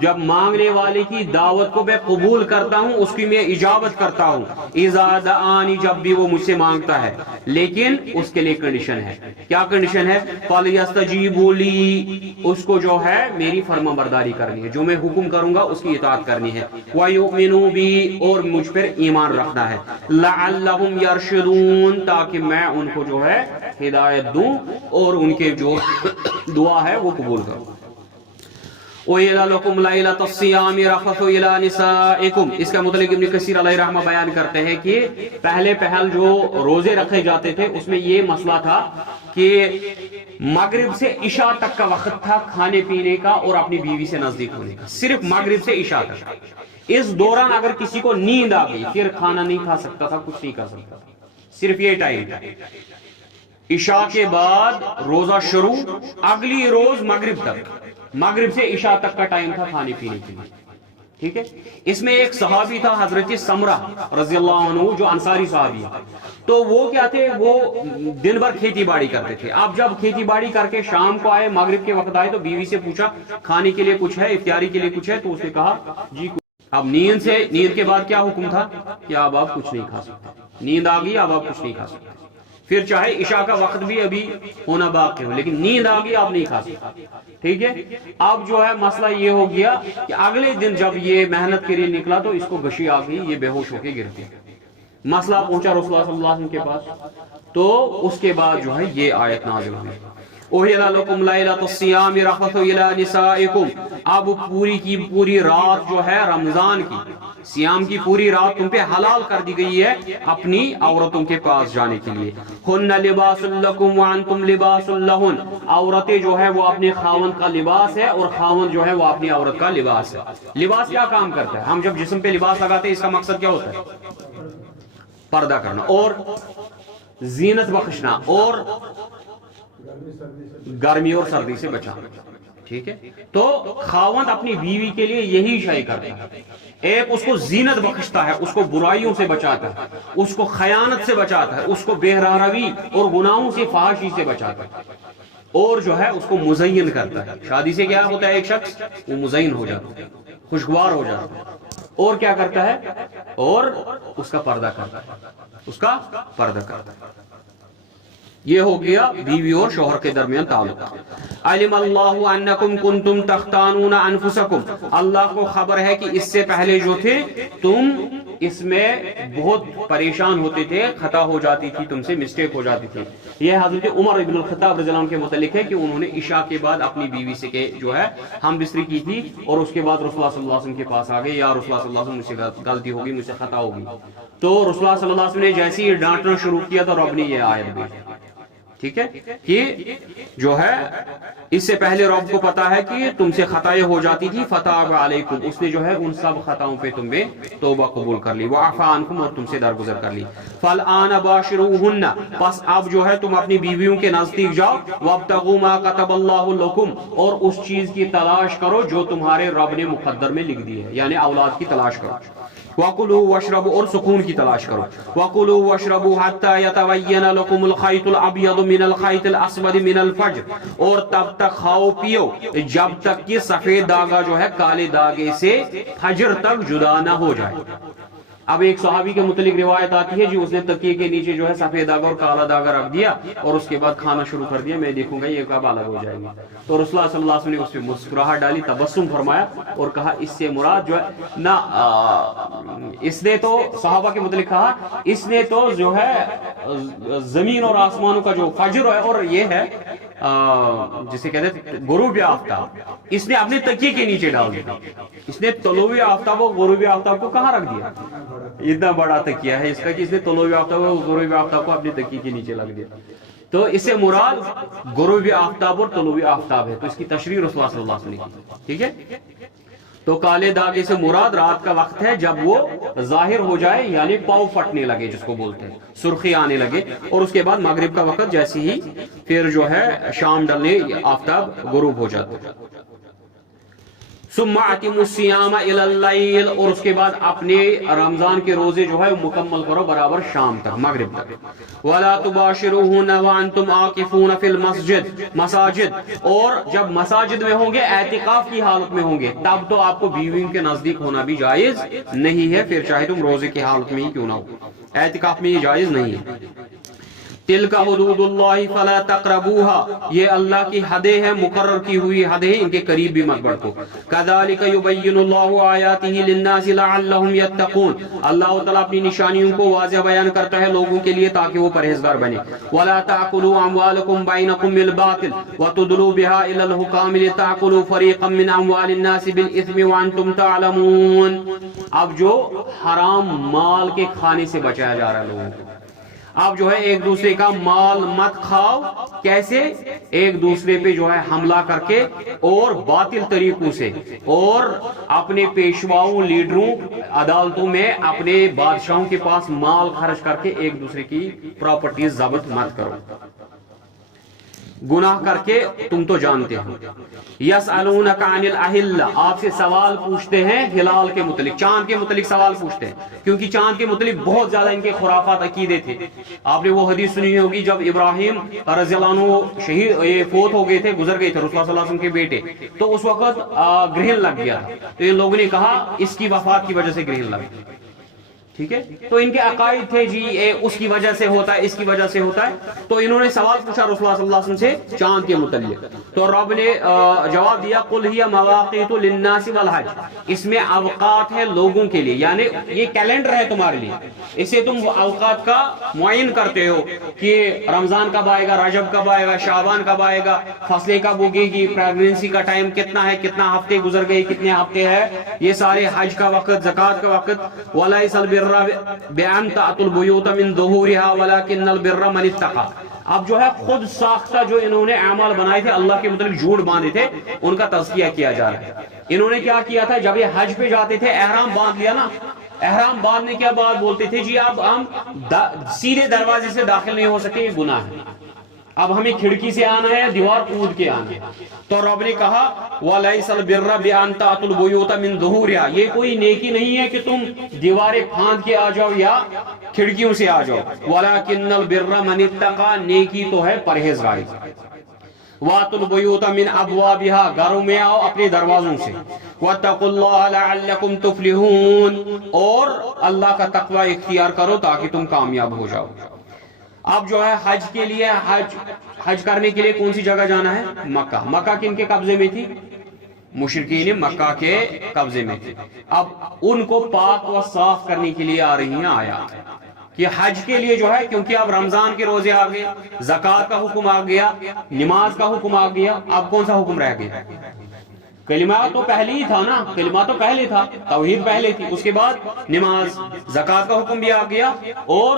جب مانگنے والے کی دعوت کو میں قبول کرتا ہوں، اس کی میں اجابت کرتا ہوں، اذا دعانی، جب بھی وہ مجھ سے مانگتا ہے، لیکن اس کے لیے کنڈیشن ہے، کیا کنڈیشن ہے؟ فَلْيَسْتَجِيبُوا لِي، اس کو جو ہے میری فرما برداری کرنی ہے، جو میں حکم کروں گا اس کی اطاعت کرنی ہے، وَيُؤْمِنُوا بِي، اور مجھ پر ایمان رکھنا ہے، لَعَلَّهُمْ يَرْشُدُونَ، تاکہ میں ان کو جو ہے ہدایت دوں اور ان کے جو دعا ہے وہ قبول کروں۔ وَإِلَى لَكُمْ لَيْلَةَ الصِّيَامِ رَفَثُ إِلَى نِسَائِكُمْ، اس کا مطلب ابن کثیر علیہ رحمہ بیان کرتے ہیں کہ پہلے پہل جو روزے رکھے جاتے تھے اس میں یہ مسئلہ تھا کہ مغرب سے عشاء تک کا وقت تھا کھانے پینے کا اور اپنی بیوی سے نزدیک ہونے کا، صرف مغرب سے عشاء تک۔ اس دوران اگر کسی کو نیند آ گئی پھر کھانا نہیں کھا سکتا تھا، کچھ نہیں کر سکتا تھا، صرف یہ ٹائم تھا۔ عشاء کے بعد روزہ شروع، اگلی روز مغرب تک، مغرب سے عشاء تک کا ٹائم تھا کھانے پینے کے لیے، ٹھیک ہے۔ اس میں ایک صحابی تھا حضرت سمرہ رضی اللہ عنہ، جو انصاری صحابی ہے، تو وہ کیا تھے، وہ دن بھر کھیتی باڑی کرتے تھے۔ اب جب کھیتی باڑی کر کے شام کو آئے، مغرب کے وقت آئے، تو بیوی سے پوچھا کھانے کے لیے کچھ ہے، افطاری کے لیے کچھ ہے؟ تو اس نے کہا جی کچھ۔ اب نیند کے بعد کیا حکم تھا کہ اب آپ کچھ نہیں کھا سکتے، نیند آ گئی اب آپ کچھ نہیں کھا سکتے، پھر چاہے عشاء کا وقت بھی ابھی ہونا باقی ہو، لیکن نیند آ گئی آپ نہیں کھا سکتے، ٹھیک ہے۔ اب جو ہے مسئلہ یہ ہو گیا کہ اگلے دن جب یہ محنت کے لیے نکلا تو اس کو غشی آ گئی، یہ بے ہوش ہو کے گر گیا۔ مسئلہ پہنچا رسول اللہ صلی اللہ علیہ وسلم کے پاس، تو اس کے بعد جو ہے یہ آیت نازل ہوئی، اُحِلَّ لَكُمْ لَيْلَةُ الصِّيَامِ رَفَثُ إِلَى نِسَائِكُمْ، اب پوری کی پوری رات جو ہے رمضان کی، سیام کی پوری رات تم پہ حلال کر دی گئی ہے اپنی عورتوں کے پاس جانے کے لیے۔ هُنَّ لِبَاسٌ لَكُمْ وَأَنْتُمْ لِبَاسٌ لَهُنَّ، عورتیں جو ہے وہ اپنے خاوند کا لباس ہے اور خاوند جو ہے وہ اپنی عورت کا لباس ہے۔ لباس کیا کام کرتا ہے؟ ہم جب جسم پہ لباس لگاتے ہیں اس کا مقصد کیا ہوتا ہے؟ پردہ کرنا اور زینت بخشنا اور گرمی اور سردی سے بچانا، ٹھیک ہے۔ تو خاوند اپنی بیوی کے لیے یہی شے کرتا ہے، ایک اس کو زینت بخشتا ہے، اس کو برائیوں سے بچاتا ہے، اس کو خیانت سے بچاتا ہے، اس کو بے روی اور گناہوں سے فحاشی سے بچاتا ہے، اور جو ہے اس کو مزین کرتا ہے۔ شادی سے کیا ہوتا ہے؟ ایک شخص وہ مزین ہو جاتا ہے، خوشگوار ہو جاتا ہے، اور کیا کرتا ہے؟ اور اس کا پردہ کرتا ہے، اس کا پردہ کرتا ہے۔ یہ ہو گیا بیوی اور شوہر کے درمیان تعلق۔ علم اللہ انکم کنتم تختانون انفسکم، اللہ کو خبر ہے کہ اس سے پہلے جو تھے تم اس میں بہت پریشان ہوتے تھے، خطا ہو جاتی تھی تم سے، مسٹیک ہو جاتی تھی۔ یہ حضرت عمر ابن الخطاب رضی اللہ عنہ کے متعلق ہے کہ انہوں نے عشاء کے بعد اپنی بیوی سے جو ہے ہم بستری کی تھی، اور اس کے بعد رسول اللہ صلی اللہ علیہ وسلم کے پاس آ گئے، یا رسول اللہ صلی اللہ علیہ وسلم مجھ سے غلطی ہوگی، مجھ سے خطا ہوگی۔ تو رسول اللہ صلی اللہ علیہ وسلم نے جیسے ہی ڈانٹنا شروع کیا تو رب نے یہ آیت بھیجی، ٹھیک ہے، کہ جو ہے اس سے پہلے رب کو پتا ہے کہ تم سے خطائیں ہو جاتی تھی، فتاب علیکم، اس نے جو ہے ان سب خطاؤں پہ تم میں توبہ قبول کر لی، وعفا عنکم، اور تم سے درگزر کر لی۔ فالآن باشروہن، پس اب جو ہے تم اپنی بیویوں کے نزدیک جاؤ، وابتغوا ما کتب اللہ لکم، اور اس چیز کی تلاش کرو جو تمہارے رب نے مقدر میں لکھ دی ہے، یعنی اولاد کی تلاش کرو۔ وَكُلُوا وَاشْرَبُوا، اور سکون کی تلاش کرو۔ وَكُلُوا وَاشْرَبُوا حَتَّى يَتَبَيَّنَ لَكُمُ الْخَيْطُ الْأَبْيَضُ مِنَ الْخَيْطِ الْأَسْوَدِ مِنَ الْفَجْرِ، اور تب تک کھاؤ پیو جب تک کہ سفید داغا جو ہے کالے داغے سے فجر تک جدا نہ ہو جائے۔ اب ایک صحابی کے متعلق روایت آتی ہے جی اس نے تکیے کے نیچے جو ہے سفید داغا اور کالا داغا رکھ دیا اور اس کے بعد کھانا شروع کر دیا، میں دیکھوں گا یہ کب الگ ہو جائے گی۔ تو رسول اللہ صلی اللہ علیہ وسلم نے اس پہ مسکراہٹ ڈالی، تبسم فرمایا اور کہا اس سے مراد جو ہے نہ، اس نے تو صحابہ کے متعلق کہا اس نے تو جو ہے زمین اور آسمانوں کا جو فجر ہے اور یہ ہے جسے کہتے ہیں غروب آفتاب، اس نے اپنے تکیے کے نیچے ڈال دیا. اس نے طلوع آفتاب و غروب آفتاب کو کہاں رکھ دیا؟ اتنا بڑا تکیہ ہے اس کا کہ اس نے طلوع آفتاب و غروب آفتاب کو اپنے تکیے کے نیچے لگ دیا. تو اس سے مراد غروب آفتاب اور طلوع آفتاب ہے. تو اس کی تشریح رسول اللہ صلی اللہ علیہ وسلم نے کی. ٹھیک ہے، تو کالے داغے سے مراد رات کا وقت ہے جب وہ ظاہر ہو جائے، یعنی پاؤ پھٹنے لگے جس کو بولتے ہیں، سرخی آنے لگے. اور اس کے بعد مغرب کا وقت جیسے ہی پھر جو ہے شام ڈلنے آفتاب غروب ہو جاتا ہے. ثم اتموا الصيام الى الليل، اور اس کے بعد اپنے رمضان کے روزے جو ہے مکمل کرو برابر شام تک، مغرب تک. ولا تباشروهن وانتم عاكفون في المسجد، مساجد، اور جب مساجد میں ہوں گے اعتکاف کی حالت میں ہوں گے تب تو آپ کو بیویوں کے نزدیک ہونا بھی جائز نہیں ہے، پھر چاہے تم روزے کی حالت میں ہی کیوں نہ ہو، اعتکاف میں یہ جائز نہیں ہے. تلک حدود اللہ فلا تقربوها، یہ اللہ کی حدیں ہیں، مقرر کی ہوئی حدیں ہیں، ان کے قریب بھی مت بڑھو. کذالک یبین اللہ آیاتہ للناس لعلہم یتقون، اللہ تعالیٰ اپنی نشانیوں کو واضح بیان کرتا ہے لوگوں کے لیے تاکہ وہ پرہیزگار بنے. ولا تاکلوا اموالکم بینکم بالباطل وتدلوا بها الى الحکام لتاکلوا فریقا من اموال الناس بالاثم وانتم تعلمون. اب جو حرام مال کے کھانے سے بچایا جا رہا ہے لوگوں کو، آپ جو ہے ایک دوسرے کا مال مت کھاؤ. کیسے؟ ایک دوسرے پہ جو ہے حملہ کر کے اور باطل طریقوں سے، اور اپنے پیشواؤں، لیڈروں، عدالتوں میں اپنے بادشاہوں کے پاس مال خرچ کر کے ایک دوسرے کی پراپرٹیز ضبط مت کرو. گناہ کر کے تم تو جانتے ہو. یسألونک عن الاہلہ، آپ سے سوال پوچھتے ہیں ہلال کے متعلق، چاند کے متعلق سوال پوچھتے ہیں، کیونکہ چاند کے متعلق بہت زیادہ ان کے خرافات عقیدے تھے. آپ نے وہ حدیث سنی ہوگی جب ابراہیم رضی اللہ عنہ شہید فوت ہو گئے تھے، گزر گئے تھے، رسول اللہ صلی اللہ علیہ وسلم کے بیٹے، تو اس وقت گرہن لگ گیا تھا. تو ان لوگوں نے کہا اس کی وفات کی وجہ سے گرہن لگ گیا. ٹھیک ہے، تو ان کے عقائد تھے جی اس کی وجہ سے ہوتا ہے، اس کی وجہ سے ہوتا ہے. تو انہوں نے سوال پوچھا رسول اللہ صلی اللہ علیہ وسلم سے چاند کے متعلق، تو رب نے جواب دیا قل ہی مواقیت للناس والحج، اس میں اوقات ہے لوگوں کے لیے، یعنی یہ کیلنڈر ہے تمہارے لیے، اسے تم اوقات کا معین کرتے ہو کہ رمضان کب آئے گا، رجب کب آئے گا، شعبان کب آئے گا، فصلیں کب اگے گی، پریگننسی کا ٹائم کتنا ہے، کتنا ہفتے گزر گئے، کتنے ہفتے ہے، یہ سارے، حج کا وقت، زکوٰۃ کا وقت. وَلَيْسَ الْبِرَّ بِأَنْ تَأْتُوا الْبُيُوتَ مِنْ ظُهُورِهَا وَلَكِنَّ الْبِرَّ مَنِ اتَّقَى. اب جو ہے خود ساختہ جو انہوں نے اعمال بنائے تھے، اللہ کے متعلق جھوٹ باندھے تھے، ان کا تزکیہ کیا جا رہا ہے. انہوں نے کیا کیا تھا، جب یہ حج پہ جاتے تھے احرام باندھ لیا نا، احرام باندھنے کے بعد بولتے تھے جی اب ہم سیدھے دروازے سے داخل نہیں ہو سکے، یہ گناہ ہے، اب ہمیں کھڑکی سے آنا ہے، دیوار کود کے آنا ہے. تو رب نے کہا وَلَيْسَ الْبِرَّ بِأَنْ تَأْتُوا الْبُيُوتَ مِنْ ظُهُورِهَا، یہ کوئی نیکی نہیں ہے کہ تم دیواریں پھاند کے آ جاؤ یا کھڑکیوں سے آ جاؤ. وَلَكِنَّ الْبِرَّ مَنِ اتَّقَى، نیکی تو ہے پرہیزگاری. وَأْتُوا الْبُيُوتَ مِنْ أَبْوَابِهَا، گھروں میں آؤ اپنے دروازوں سے. وَاتَّقُوا اللَّهَ لَعَلَّكُمْ تُفْلِحُونَ، اور اللہ کا تقوی اختیار کرو تاکہ تم کامیاب ہو جاؤ. اب جو ہے حج کے لیے، حج کرنے کے لیے کون سی جگہ جانا ہے؟ مکہ. مکہ کن کے قبضے میں تھی؟ مشرکین مکہ کے قبضے میں تھی. اب ان کو پاک و صاف کرنے کے لیے آ رہی ہیں آیات کہ حج کے لیے جو ہے، کیونکہ اب رمضان کے روزے آ گئے، زکوٰۃ کا حکم آ گیا، نماز کا حکم آ گیا، اب کون سا حکم رہ گیا؟ کلمہ تو پہلے ہی تھا نا، کلمہ تو پہلے تھا، توحید پہلے تھی، اس کے بعد نماز، زکوٰۃ کا حکم بھی آ گیا، اور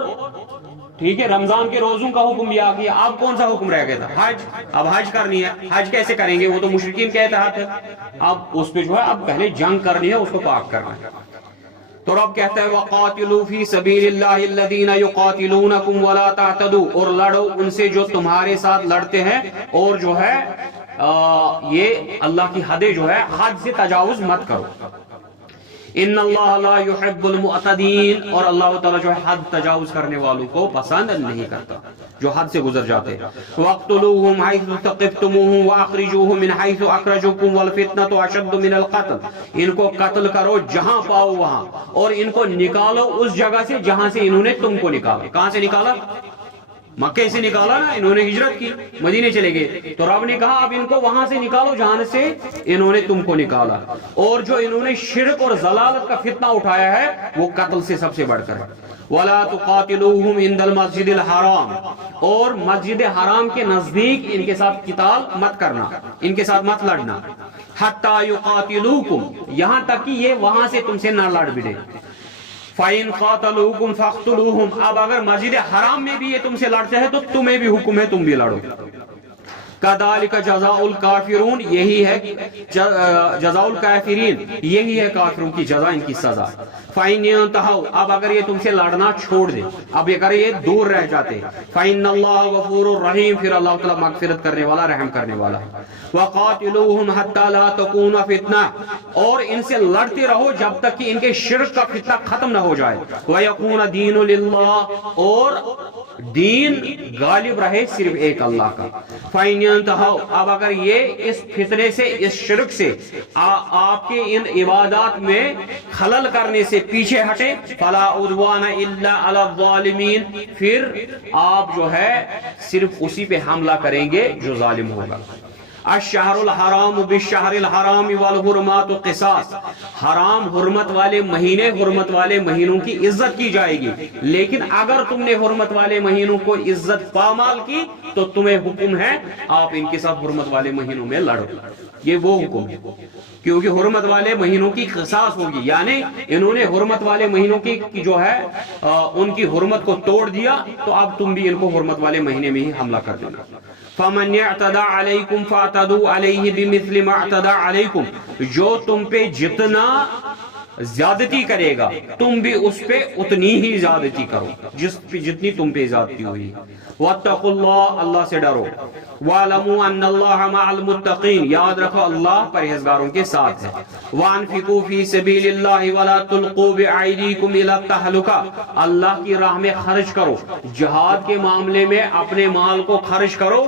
ٹھیک ہے رمضان کے روزوں کا حکم بھی آ گیا. اب کون سا حکم رہ گیا تھا؟ حج. اب حج کرنی ہے. حج کیسے کریں گے؟ وہ تو مشرکین کے تحت ہے. اب اس پہ جو ہے اب پہلے جنگ کرنی ہے، اس کو پاک کرنا ہے. تو رب کہتا ہے وَقَاتِلُوا فِي سَبِيلِ اللَّهِ الَّذِينَ يُقَاتِلُونَكُمْ وَلَا تَعْتَدُوا، اور لڑو ان سے جو تمہارے ساتھ لڑتے ہیں، اور جو ہے یہ اللہ کی حدیں جو ہے، حد سے تجاوز مت کرو. ان اللہ لا يحب المعتدین، اور اللہ تعالیٰ جو ہے حد تجاوز کرنے والوں کو پسند نہیں کرتا، جو حد سے گزر جاتے ہیں. وَاقْتُلُوهُمْ حَيْثُ ثَقِفْتُمُوهُمْ وَأَخْرِجُوهُمْ مِنْ حَيْثُ أَخْرَجُوكُمْ وَالْفِتْنَةُ أَشَدُّ مِنَ الْقَتْلِ، ان کو قتل کرو جہاں پاؤ وہاں، اور ان کو نکالو اس جگہ سے جہاں سے انہوں نے تم کو نکالا. کہاں سے نکالا؟ مکے سے نکالا نا انہوں نے، ہجرت کی، مدینے چلے گئے، تو رب نے کہا اب ان کو وہاں سے نکالو جہاں سے انہوں نے تم کو نکالا. اور جو انہوں نے شرک اور ضلالت کا فتنہ اٹھایا ہے وہ قتل سے سب سے بڑھ کر ہے. وَلَا تُقَاتِلُوهُمْ عِنْدَ الْمَسْجِدِ الْحَرَامِ، اور مسجد حرام کے نزدیک ان کے ساتھ قتال مت کرنا، ان کے ساتھ مت لڑنا. حَتَّى يُقَاتِلُوكُمْ، یہاں تک کہ یہ وہاں سے تم سے نہ لڑ بڑے. فَإِنْ قَاتَلُوكُمْ فَاقْتُلُوهُمْ، اب اگر مسجد حرام میں بھی یہ تم سے لڑتے ہیں تو تمہیں بھی حکم ہے تم بھی لڑو. كَذَلِكَ جَزَاءُ الْكَافِرُونَ، یہی ہے جزاء الکافرین، یہی ہے کافروں کی جزا، ان کی سزا. فَإِنْ يَنْتَهُوا، اب اگر یہ تم سے لڑنا چھوڑ دے، اب اگر یہ دور رہ جاتے، فَإِنَّ اللَّهَ غَفُورٌ رَحِيمٌ، پھر اللہ تعالیٰ مغفرت کرنے والا، رحم کرنے والا. وَقَاتِلُوهُمْ حَتَّى لَا تَكُونَ فِتْنَةٌ، اور ان سے لڑتے رہو جب تک کہ ان کے شرک کا فتنہ ختم نہ ہو جائے. وَيَكُونَ دِينُ لِلَّهِ، اور دین غالب رہے صرف ایک اللہ کا. فَإِنْ يَنْتَهُوا، اب اگر یہ اس فتنے سے، اس شرک سے، آپ کے ان عبادات میں خلل کرنے سے پیچھے ہٹے، فَلَا عُدْوَانَ إِلَّا عَلَى الظَّالِمِينَ، پھر آپ جو ہے صرف اسی پہ حملہ کریں گے جو ظالم ہوگا. الشہر الحرام بالشہر الحرام والحرمات قصاص، حرام حرمت والے مہینے، حرمت والے مہینوں کی عزت کی جائے گی، لیکن اگر تم نے حرمت والے مہینوں کو عزت پامال کی تو تمہیں حکم ہے آپ ان کے ساتھ حرمت والے مہینوں میں لڑو. یہ وہ حکم ہے کیونکہ حرمت والے مہینوں کی قصاص ہوگی، یعنی انہوں نے حرمت والے مہینوں کی جو ہے ان کی حرمت کو توڑ دیا، تو اب تم بھی ان کو حرمت والے مہینے میں ہی حملہ کر دینا. فَمَنْ يَعْتَدَى عَلَيْكُمْ فَاعْتَدُوا عَلَيْهِ بِمِثْلِ مَا اعْتَدَى عَلَيْكُمْ، جو تم پہ جتنا زیادتی کرے گا تم بھی اس پہ اتنی ہی زیادتی کرو جتنی تم پہ زیادتی ہوئی. وَاتَّقُوا اللَّهَ، اللہ سے ڈرو. وَاعْلَمُوا أَنَّ اللَّهَ مَعَ الْمُتَّقِينَ، یاد رکھو اللہ پرہیزگاروں کے ساتھ ہے. وَأَنفِقُوا فِي سَبِيلِ اللَّهِ وَلَا تُلْقُوا بِأَيْدِيكُمْ إِلَى التَّهْلُكَةِ، اللہ کی راہ میں خرچ کرو، جہاد کے معاملے میں اپنے مال کو خرچ کرو.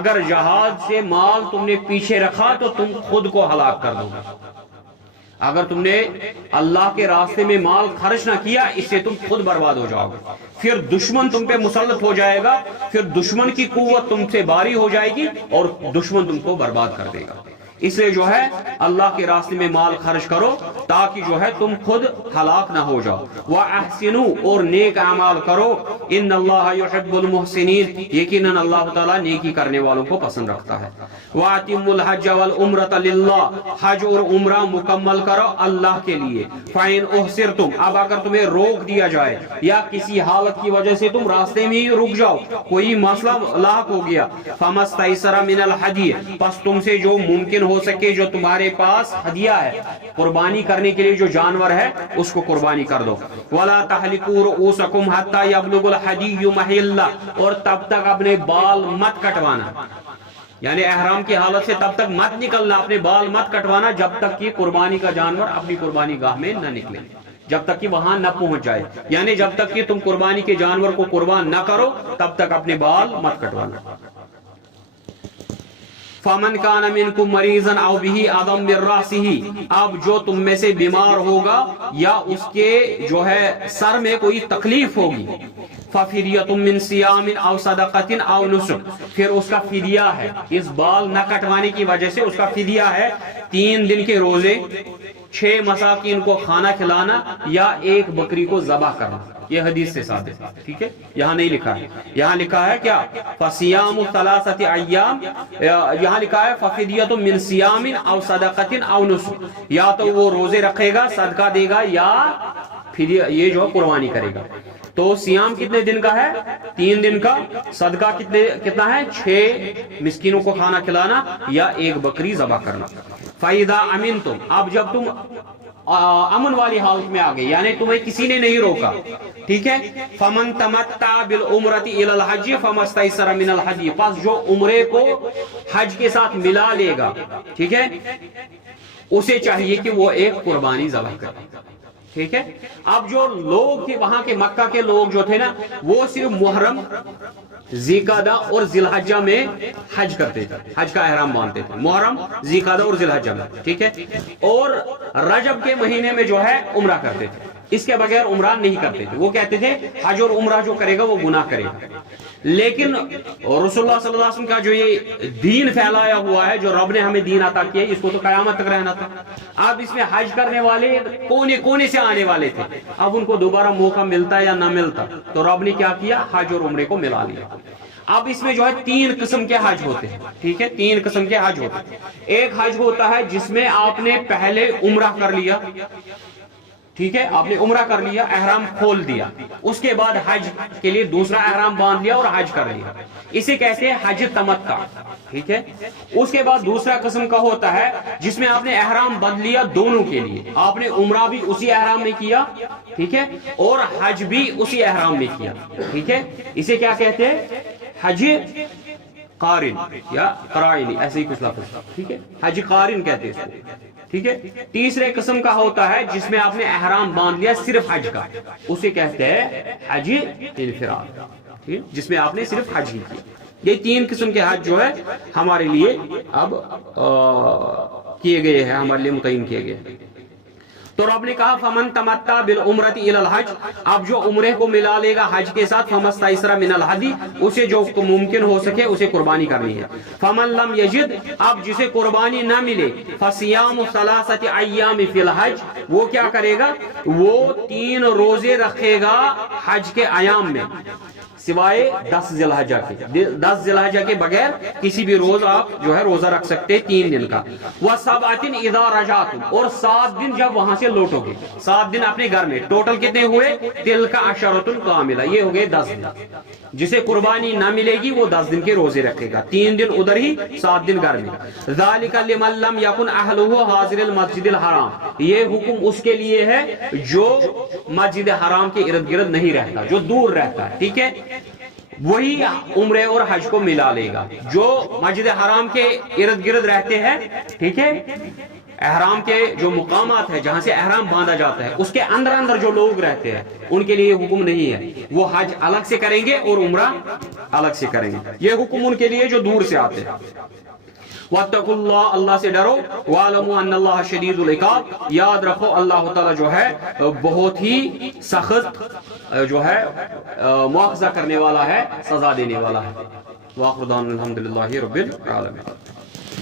اگر جہاد سے مال تم نے پیچھے رکھا تو تم خود کو ہلاک کر دو گے. اگر تم نے اللہ کے راستے میں مال خرچ نہ کیا، اس سے تم خود برباد ہو جاؤ گے. پھر دشمن تم پہ مسلط ہو جائے گا، پھر دشمن کی قوت تم سے باری ہو جائے گی اور دشمن تم کو برباد کر دے گا. اس لیے جو ہے اللہ کے راستے میں مال خرچ کرو تاکہ جو ہے تم خود ہلاک نہ ہو جاؤ. وَأَحْسِنُوا، اور نیک اعمال کرو. إِنَّ اللَّهَ يُحِبُّ الْمُحْسِنِينَ، یقیناً اللہ تعالیٰ نیکی کرنے والوں کو پسند رکھتا ہے. وَأَتِمُّوا الْحَجَّ وَالْعُمْرَةَ لِلَّهِ، حج اور عمرہ مکمل کرو اللہ کے لیے. فَإِنْ أُحْصِرْتُمْ، اب اگر تمہیں روک دیا جائے یا کسی حالت کی وجہ سے تم راستے میں ہی رک جاؤ، کوئی مسئلہ لاحق ہو گیا، فَمَا اسْتَيْسَرَ مِنَ الْهَدْيِ، پس تم سے جو ممکن ہو سکے، جو تمہارے پاس ہدیہ ہے، قربانی کرنے کے لیے جو جانور ہے اس کو قربانی کر دو. وَلَا تَحْلِقُوا رُؤُوسَكُمْ حَتَّى يَبْلُغَ الْحَدِيُّ مَحِلَّهُ، اور تب تک اپنے بال مت کٹوانا، یعنی احرام کی حالت سے تب تک مت نکلنا، اپنے بال مت کٹوانا جب تک کہ قربانی کا جانور اپنی قربانی گاہ میں نہ نکلے، جب تک کہ وہاں نہ پہنچ جائے، یعنی جب تک کہ تم قربانی کے جانور کو قربان نہ کرو تب تک اپنے بال مت کٹوانا. فَمَنْ كَانَ مِنْكُمْ مَرِيضًا أَوْ بِهِ أَذًى مِنْ رَأْسِهِ، اب جو تم میں سے بیمار ہوگا یا اس کے جو ہے سر میں کوئی تکلیف ہوگی، فَفِدْيَةٌ مِنْ صِيَامٍ أَوْ صَدَقَةٍ أَوْ نُسُكٍ، پھر اس کا فدیہ ہے، اس بال نہ کٹوانے کی وجہ سے اس کا فدیہ ہے 3 دن کے روزے، 6 مساکین کو کھانا کھلانا یا 1 بکری کو ذبح کرنا. یہ حدیث سے ثابت ہے، ٹھیک ہے، یہاں نہیں لکھا ہے، یہاں لکھا ہے کیا؟ فَصِيَامُ ثَلَاثَةِ أَيَّامٍ، یہاں لکھا ہے فَفِدْيَةٌ مِنْ صِيَامٍ أَوْ صَدَقَةٍ أَوْ نُسُكٍ، یا تو وہ روزے رکھے گا، صدقہ دے گا، یا پھر یہ جو قربانی کرے گا. تو سیام کتنے دن کا ہے؟ 3 دن کا. صدقہ کتنا ہے؟ 6 مسکینوں کو کھانا کھلانا یا 1 بکری ذبح کرنا. فَإِذَا أَمِنْتُمْ، اب جب تم امن والی حالت میں آگئے، یعنی تمہیں کسی نے نہیں روکا، ٹھیک ہے. فَمَنْ تَمَتَّعَ بِالْعُمْرَةِ إِلَى الْحَجِّ فَمَا اسْتَيْسَرَ مِنَ الْهَدْيِ، پس جو عمرے کو حج کے ساتھ ملا لے گا، ٹھیک ہے، اسے چاہیے کہ وہ ایک قربانی ذبح کرے، ٹھیک ہے. اب جو لوگ تھے وہاں کے مکہ کے لوگ جو تھے نا، وہ صرف محرم، ذیقعدہ اور ذی الحجہ میں حج کرتے تھے، حج کا احرام باندھتے تھے، محرم، ذیقعدہ اور ذی الحجہ میں، ٹھیک ہے. اور رجب کے مہینے میں جو ہے عمرہ کرتے تھے، اس کے بغیر عمرہ نہیں کرتے تھے. وہ کہتے تھے حج اور عمرہ جو کرے گا وہ گناہ کرے گا. لیکن رسول اللہ صلی اللہ علیہ وسلم کا جو یہ دین پھیلایا ہوا ہے، جو رب نے ہمیں دین عطا کیا ہے، اس کو تو قیامت تک رہنا تھا. اب اس میں حج کرنے والے کونے کونے سے آنے والے تھے، اب ان کو دوبارہ موقع ملتا یا نہ ملتا، تو رب نے کیا کیا، حج اور عمرے کو ملا لیا. اب اس میں جو ہے 3 قسم کے حج ہوتے ہیں. ٹھیک ہے، 3 قسم کے حج ہوتے ہیں. ایک حج ہوتا ہے جس میں آپ نے پہلے عمرہ کر لیا. ٹھیک ہے، آپ نے عمرہ کر لیا، احرام کھول دیا، اس کے بعد حج کے لیے دوسرا احرام باندھ لیا اور حج کر لیا. اسے کہتے ہیں حج تمتع. ٹھیک ہے، اس کے بعد دوسرا قسم کا ہوتا ہے جس میں آپ نے احرام بدل لیا دونوں کے لیے. آپ نے عمرہ بھی اسی احرام میں کیا، ٹھیک ہے، اور حج بھی اسی احرام میں کیا. ٹھیک ہے، اسے کیا کہتے ہیں، حج قارن یا قرائن، ایسے ہی کچھ لفظ. ٹھیک ہے، حج قارن کہتے ہیں اس کو. ٹھیک ہے، تیسرے قسم کا ہوتا ہے جس میں آپ نے احرام باندھ لیا صرف حج کا، اسے کہتے ہیں حج انفراد، جس میں آپ نے صرف حج ہی کیا. یہ 3 قسم کے حج جو ہے ہمارے لیے اب کیے گئے ہیں، ہمارے لیے متعین کیے گئے. تو رب نے کہا فمن تمتع بالعمرۃ الی الحج، اب جو عمرے کو ملا لے گا حج کے ساتھ، فمستیسر من الہدی، اسے جو ممکن ہو سکے اسے قربانی کرنی ہے. فمن لم یجد، اب جسے قربانی نہ ملے، فصیام 3 ایام فی الحج، وہ کیا کرے گا، وہ 3 روزے رکھے گا حج کے ایام میں، سوائے 10 ذی الحجہ کے. 10 ذی الحجہ کے بغیر کسی بھی روز آپ جو ہے روزہ رکھ سکتے ہیں 3 دن کا. وَسَبْعَةٍ اِذَا رَجَعْتُمْ، اور 7 دن جب وہاں سے لوٹو گے، 7 دن اپنے گھر میں. ٹوٹل کتنے ہوئے، تِلْكَ عَشَرَةٌ کاملہ، یہ ہو گئے 10 دن. جسے قربانی نہ ملے گی وہ 10 دن کے روزے رکھے گا، 3 دن ادھر ہی، 7 دن گھر میں. ذَلِكَ لِمَن لَّمْ يَكُنْ أَهْلُهُ حَاضِرِ الْمَسْجِدِ الْحَرَامِ، یہ حکم اس کے لیے ہے جو مسجد حرام کے ارد گرد نہیں رہتا، جو دور رہتا ہے. ٹھیک ہے، وہی عمرے اور حج کو ملا لے گا. جو مسجد حرام کے ارد گرد رہتے ہیں، ٹھیک ہے، احرام کے جو مقامات ہیں جہاں سے احرام باندھا جاتا ہے، اس کے اندر اندر جو لوگ رہتے ہیں ان کے لیے حکم نہیں ہے، وہ حج الگ سے کریں گے اور عمرہ الگ سے کریں گے. یہ حکم ان کے لیے جو دور سے آتے ہیں. واتقوا اللہ، اللہ سے ڈرو. وَاعْلَمُوا أَنَّ اللَّهَ شَدِيدُ الْعِقَابِ، یاد رکھو اللہ تعالیٰ جو ہے بہت ہی سخت جو ہے مواخذہ کرنے والا ہے، سزا دینے والا ہے. وآخر دعوانا الحمدللہ رب العالمین.